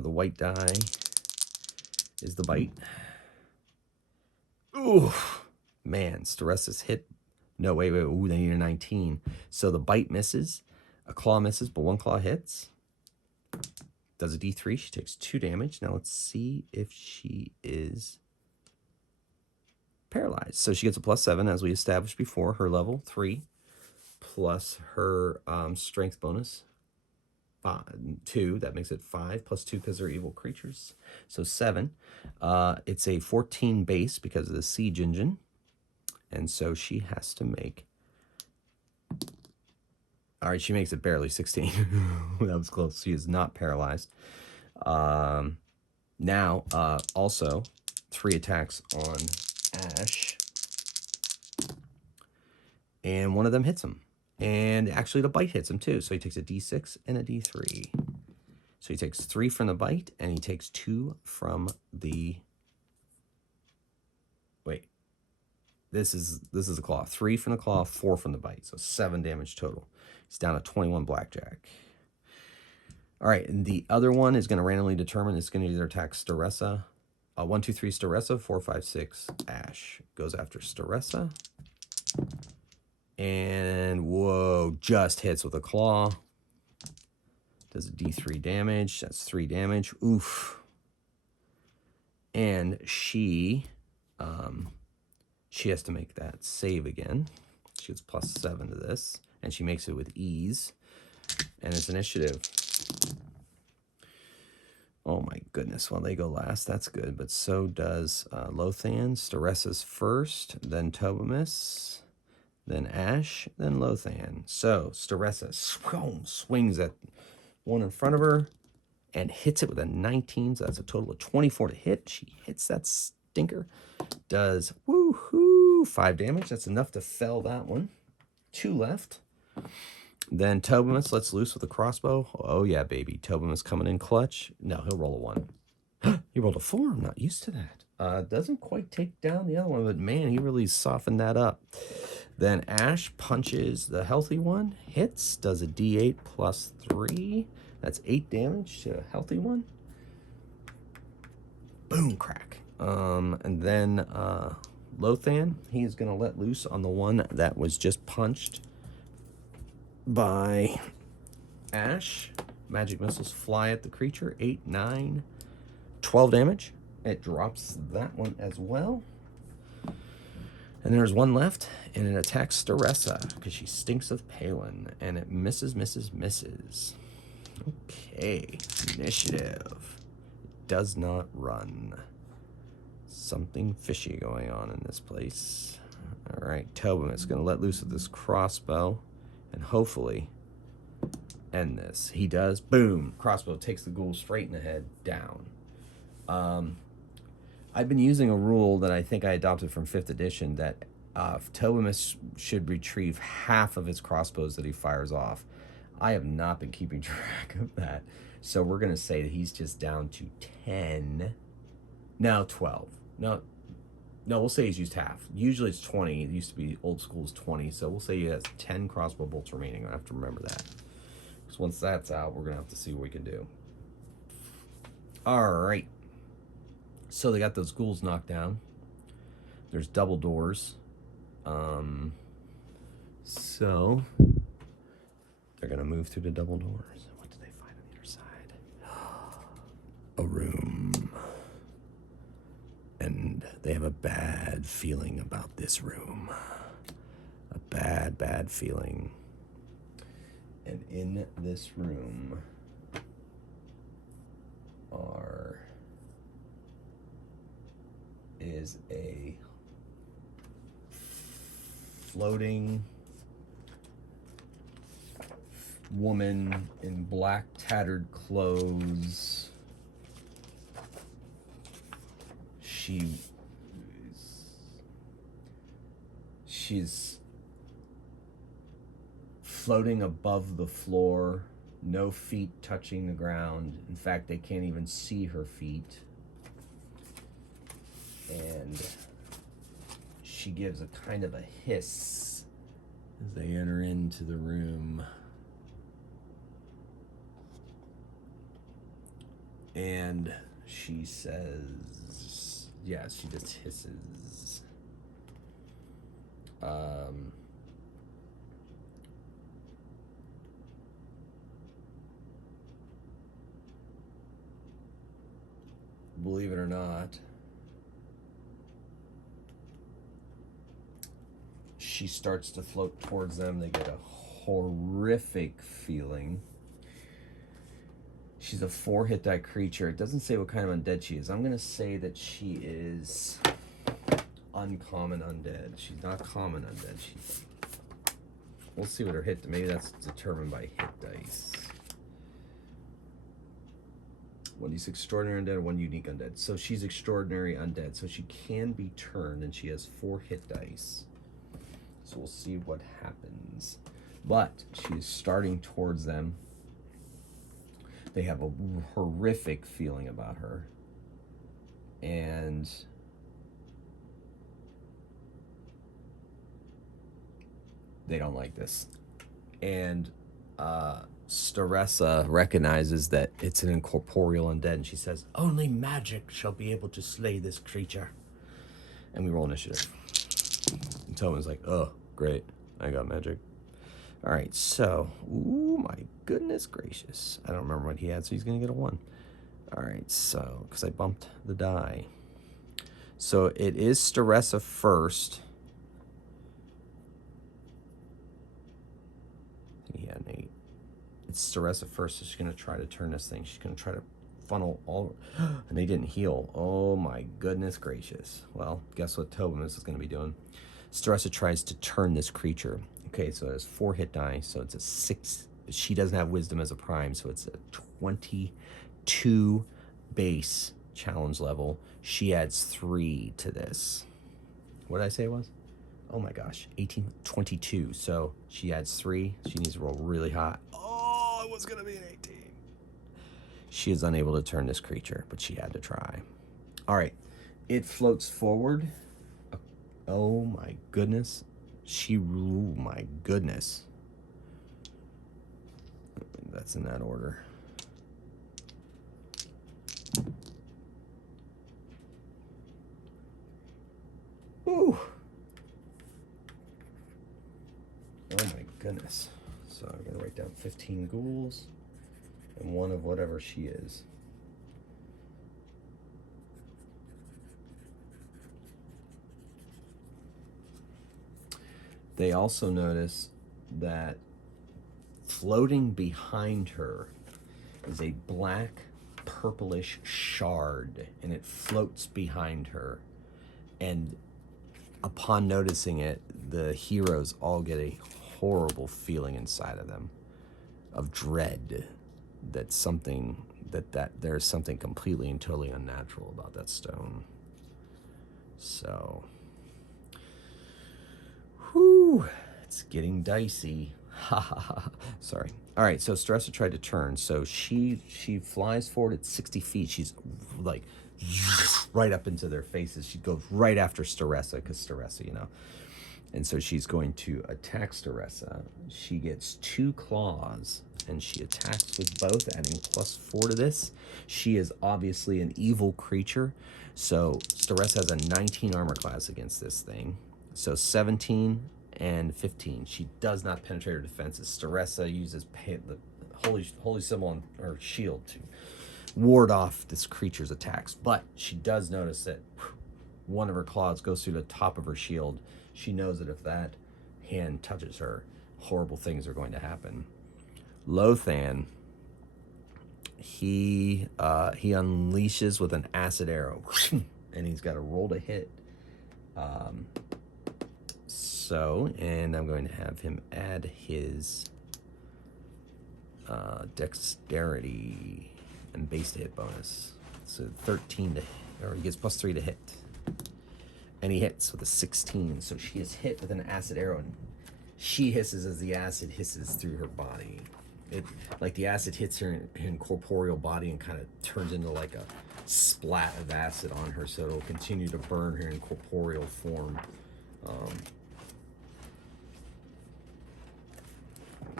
The white die is the bite. Ooh, man, Staressa's hit. No, wait. Ooh, they need a 19. So the bite misses. A claw misses, but 1 claw hits. Does a D3. She takes 2 damage. Now let's see if she is paralyzed. So she gets a +7, as we established before. Her level 3 plus her strength bonus 2. That makes it 5 plus 2 because they're evil creatures. So 7. It's a 14 base because of the siege engine, and so she has to make. All right, she makes it barely 16. That was close. She is not paralyzed. Now, also 3 attacks on Ash, and 1 of them hits him. And actually, the bite hits him too. So he takes a D6 and a D3. So he takes 3 from the bite, and he takes 2 from the. Wait, this is a claw. 3 from the claw, 4 from the bite. So 7 damage total. He's down to 21 blackjack. All right, and the other one is going to randomly determine. It's going to either attack Staressa. 1, 2, 3 Staressa. 4, 5, 6 Ash. Goes after Staressa. And whoa, just hits with a claw. Does a D3 damage. That's 3 damage. Oof. And she has to make that save again. She gets +7 to this, and she makes it with ease. And it's initiative. Oh my goodness. Well, they go last. That's good. But so does Lothan. Staressa's first, then Tobamus, then Ash, then Lothan. So Staressa swings at one in front of her and hits it with a 19. So that's a total of 24 to hit. She hits that stinker. Does woohoo 5 damage. That's enough to fell that one. 2 left. Then Tobamus lets loose with a crossbow. Oh yeah, baby. Tobamus coming in clutch. No, he'll roll a 1. He rolled a 4. I'm not used to that. Doesn't quite take down the other one, but man, he really softened that up. Then Ash punches the healthy one, hits, does a D8 plus 3. That's 8 damage to a healthy one. Boom, crack. And then Lothan, he is going to let loose on the one that was just punched by Ash. Magic missiles fly at the creature. 8, 9, 12 damage. It drops that one as well. And there's 1 left, and it attacks Staressa because she stinks of Palin, and it misses. Okay, initiative. It does not run. Something fishy going on in this place. All right, Tobin is going to let loose with this crossbow and hopefully end this. He does. Boom. Crossbow takes the ghoul straight in the head, down. I've been using a rule that I think I adopted from 5th edition that Tobamus should retrieve half of his crossbows that he fires off. I have not been keeping track of that. So we're going to say that he's just down to 10. Now 12. No, we'll say he's used half. Usually it's 20. It used to be old school's 20. So we'll say he has 10 crossbow bolts remaining. I have to remember that. Because once that's out, we're going to have to see what we can do. All right. So they got those ghouls knocked down. There's double doors. So they're going to move through the double doors. What do they find on the other side? A room. And they have a bad feeling about this room. A bad, bad feeling. And in this room is a floating woman in black tattered clothes. She's floating above the floor, no feet touching the ground. In fact, they can't even see her feet. And she gives a kind of a hiss as they enter into the room. And she says, yeah, she just hisses. Believe it or not, she starts to float towards them. They get a horrific feeling. She's a 4 hit die creature. It doesn't say what kind of undead she is. I'm going to say that she is uncommon undead. She's not common undead. We'll see what her hit. Maybe that's determined by hit dice. 1d6 extraordinary undead, 1 unique undead. So she's extraordinary undead. So she can be turned, and she has 4 hit dice. So we'll see what happens. But she's starting towards them. They have a horrific feeling about her. And they don't like this. And Staressa recognizes that it's an incorporeal undead, and she says, "Only magic shall be able to slay this creature." And we roll initiative. And Tobin's like, "Oh, great. I got magic." All right, so, ooh, my goodness gracious. I don't remember what he had, so he's going to get a 1. All right, so, because I bumped the die. So it is Staressa first. I think he had an 8. It's Staressa first, so she's going to try to turn this thing. She's going to try to funnel all... And they didn't heal. Oh, my goodness gracious. Well, guess what Tobin is going to be doing? Staressa tries to turn this creature. Okay, so there's 4 hit die, so it's a 6. She doesn't have wisdom as a prime, so it's a 22 base challenge level. She adds 3 to this. What did I say it was? Oh my gosh, 18, 22. So she adds 3. She needs to roll really hot. Oh, it was gonna be an 18. She is unable to turn this creature, but she had to try. All right, it floats forward. Oh my goodness. Oh my goodness. That's in that order. Ooh. Oh my goodness. So I'm going to write down 15 ghouls and 1 of whatever she is. They also notice that floating behind her is a black purplish shard, and it floats behind her. And upon noticing it, the heroes all get a horrible feeling inside of them of dread that there's something completely and totally unnatural about that stone. So, whew, it's getting dicey. Ha ha ha. Sorry. All right, so Staressa tried to turn. So she flies forward at 60 feet. She's like right up into their faces. She goes right after Staressa, because Staressa, you know. And so she's going to attack Staressa. She gets 2 claws, and she attacks with both, adding +4 to this. She is obviously an evil creature. So Staressa has a 19 armor class against this thing. So 17 and 15. She does not penetrate her defenses. Staressa uses the holy symbol on her shield to ward off this creature's attacks. But she does notice that one of her claws goes through the top of her shield. She knows that if that hand touches her, horrible things are going to happen. Lothan, he unleashes with an acid arrow, and he's got to roll to hit. And I'm going to have him add his dexterity and base to hit bonus. So 13 to, or he gets +3 to hit. And he hits with a 16. So she is hit with an acid arrow, and she hisses as the acid hisses through her body. It, like the acid hits her incorporeal body and kind of turns into like a splat of acid on her, so it'll continue to burn her incorporeal form.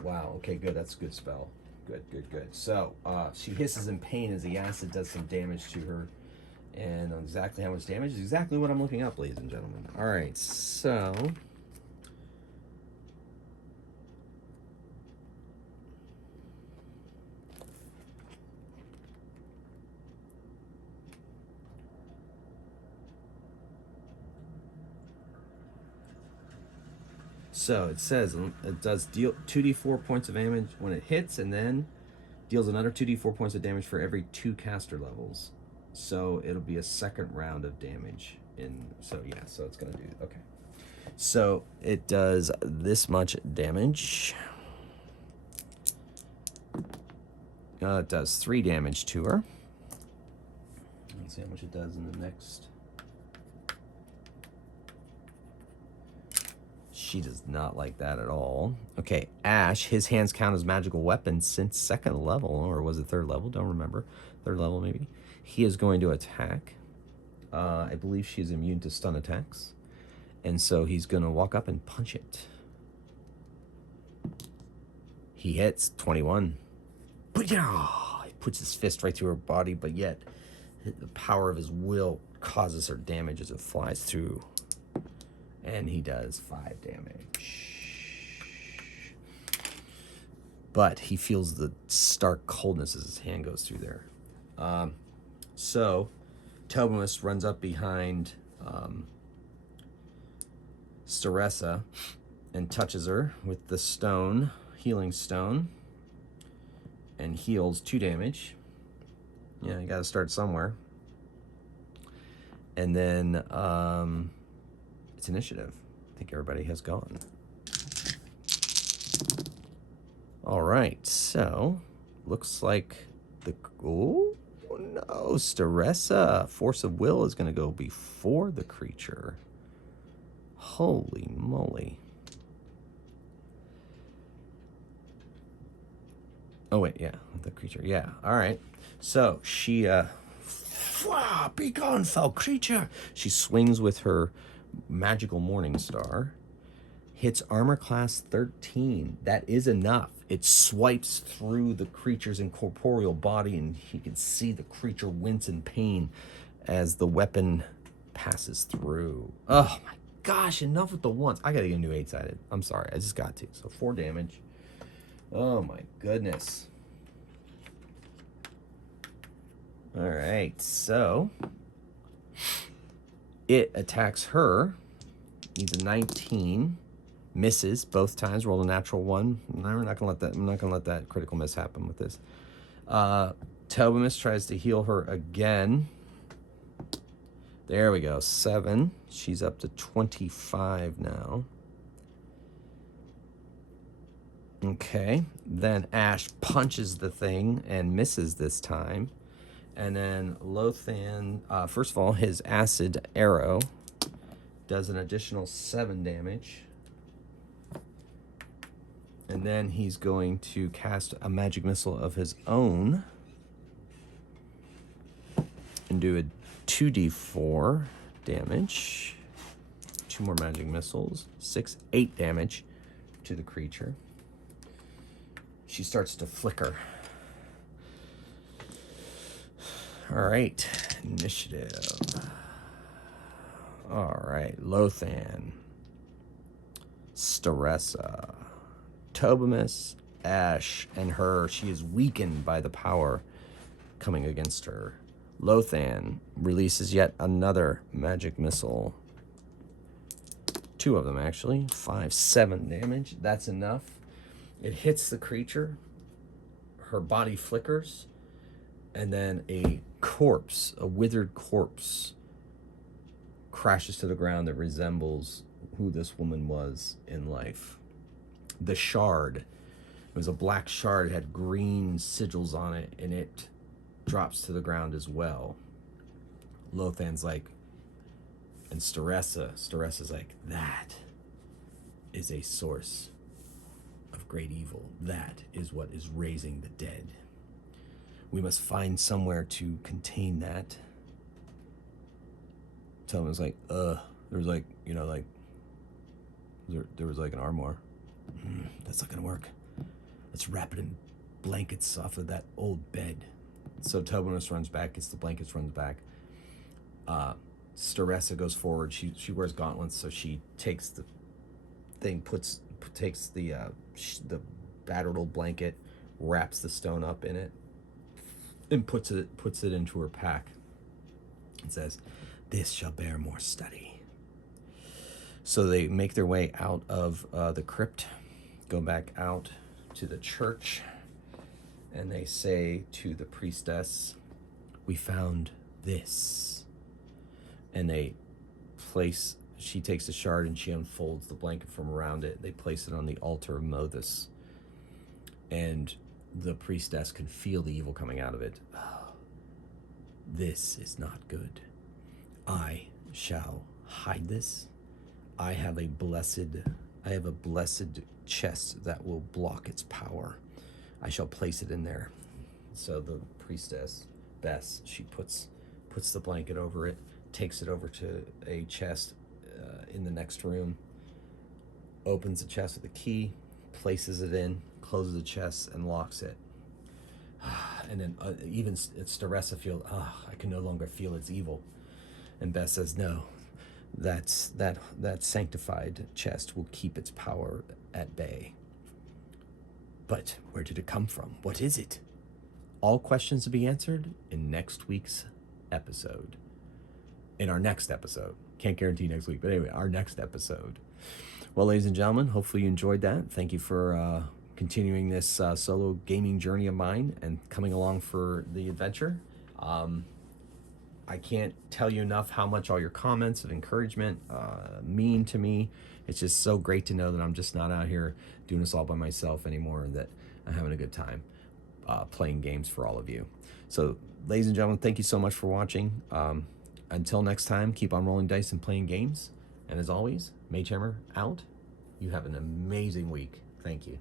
Wow, okay, good, that's a good spell. Good. So, she hisses in pain as the acid does some damage to her. And exactly how much damage is exactly what I'm looking up, ladies and gentlemen. All right, so... So it says it does deal 2d4 points of damage when it hits, and then deals another 2d4 points of damage for every 2 caster levels. So it'll be a second round of damage. So it's gonna do, okay. So it does this much damage. It does 3 damage to her. Let's see how much it does in the next. She does not like that at all. Okay, Ash, his hands count as magical weapons since 2nd level, or was it 3rd level? Don't remember. 3rd level, maybe. He is going to attack. I believe she's immune to stun attacks. And so he's going to walk up and punch it. He hits 21. He puts his fist right through her body, but yet the power of his will causes her damage as it flies through. And he does 5 damage. But he feels the stark coldness as his hand goes through there. So Tobimus runs up behind Staressa and touches her with the stone, healing stone, and heals 2 damage. Yeah, you gotta start somewhere. And then it's initiative. I think everybody has gone. All right, so looks like the... Oh, no, Staressa. Force of will is going to go before the creature. Holy moly. Oh, wait, yeah, the creature. Yeah, all right. So she... be gone, foul creature. She swings with her magical morning star, hits armor class 13. That is enough. It swipes through the creature's incorporeal body, and you can see the creature wince in pain as the weapon passes through. Oh my gosh, enough with the ones. I gotta get a new 8-sided. I'm sorry, I just got to. So 4 damage. Oh my goodness. All right, so it attacks her. Needs a 19. Misses both times. Rolled a natural 1. I'm not gonna let that critical miss happen with this. Tobimus tries to heal her again. There we go. 7. She's up to 25 now. Okay. Then Ash punches the thing and misses this time. And then Lothan, first of all, his acid arrow does an additional 7 damage. And then he's going to cast a magic missile of his own and do a 2d4 damage. 2 more magic missiles. 8 damage to the creature. She starts to flicker. All right, initiative. All right, Lothan, Staressa, Tobimus, Ash, and her. She is weakened by the power coming against her. Lothan releases yet another magic missile. 2 of them, actually. 5, 7 damage. That's enough. It hits the creature. Her body flickers. And then a corpse, a withered corpse, crashes to the ground that resembles who this woman was in life. The shard. It was a black shard. It had green sigils on it, and it drops to the ground as well. Lothan's like, and Staressa's like, that is a source of great evil. That is what is raising the dead. We must find somewhere to contain that. Tillman's like, there was like, you know, like, there was like an armoire. That's not gonna work. Let's wrap it in blankets off of that old bed. So Tobinus runs back, gets the blankets, runs back. Staressa goes forward. She wears gauntlets, so she takes the thing, takes the battered old blanket, wraps the stone up in it, and puts it into her pack. It says, "This shall bear more study." So they make their way out of the crypt, go back out to the church, and they say to the priestess, "We found this." And she takes the shard and she unfolds the blanket from around it. They place it on the altar of Mothus. And the priestess can feel the evil coming out of it. Oh, this is not good. I shall hide this. I have a blessed chest that will block its power. I shall place it in there. So the priestess, Bess, she puts the blanket over it, takes it over to a chest in the next room, opens the chest with a key, places it in, closes the chest, and locks it. And then even Staressa feels, I can no longer feel its evil. And Bess says, no, that sanctified chest will keep its power at bay. But where did it come from? What is it? All questions to be answered in next week's episode. In our next episode. Can't guarantee next week, but anyway, our next episode. Well, ladies and gentlemen, hopefully you enjoyed that. Thank you for continuing this solo gaming journey of mine and coming along for the adventure. I can't tell you enough how much all your comments of encouragement mean to me. It's just so great to know that I'm just not out here doing this all by myself anymore, and that I'm having a good time playing games for all of you. So, ladies and gentlemen, thank you so much for watching. Until next time, keep on rolling dice and playing games. And as always, Magehammer out. You have an amazing week. Thank you.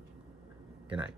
Good night.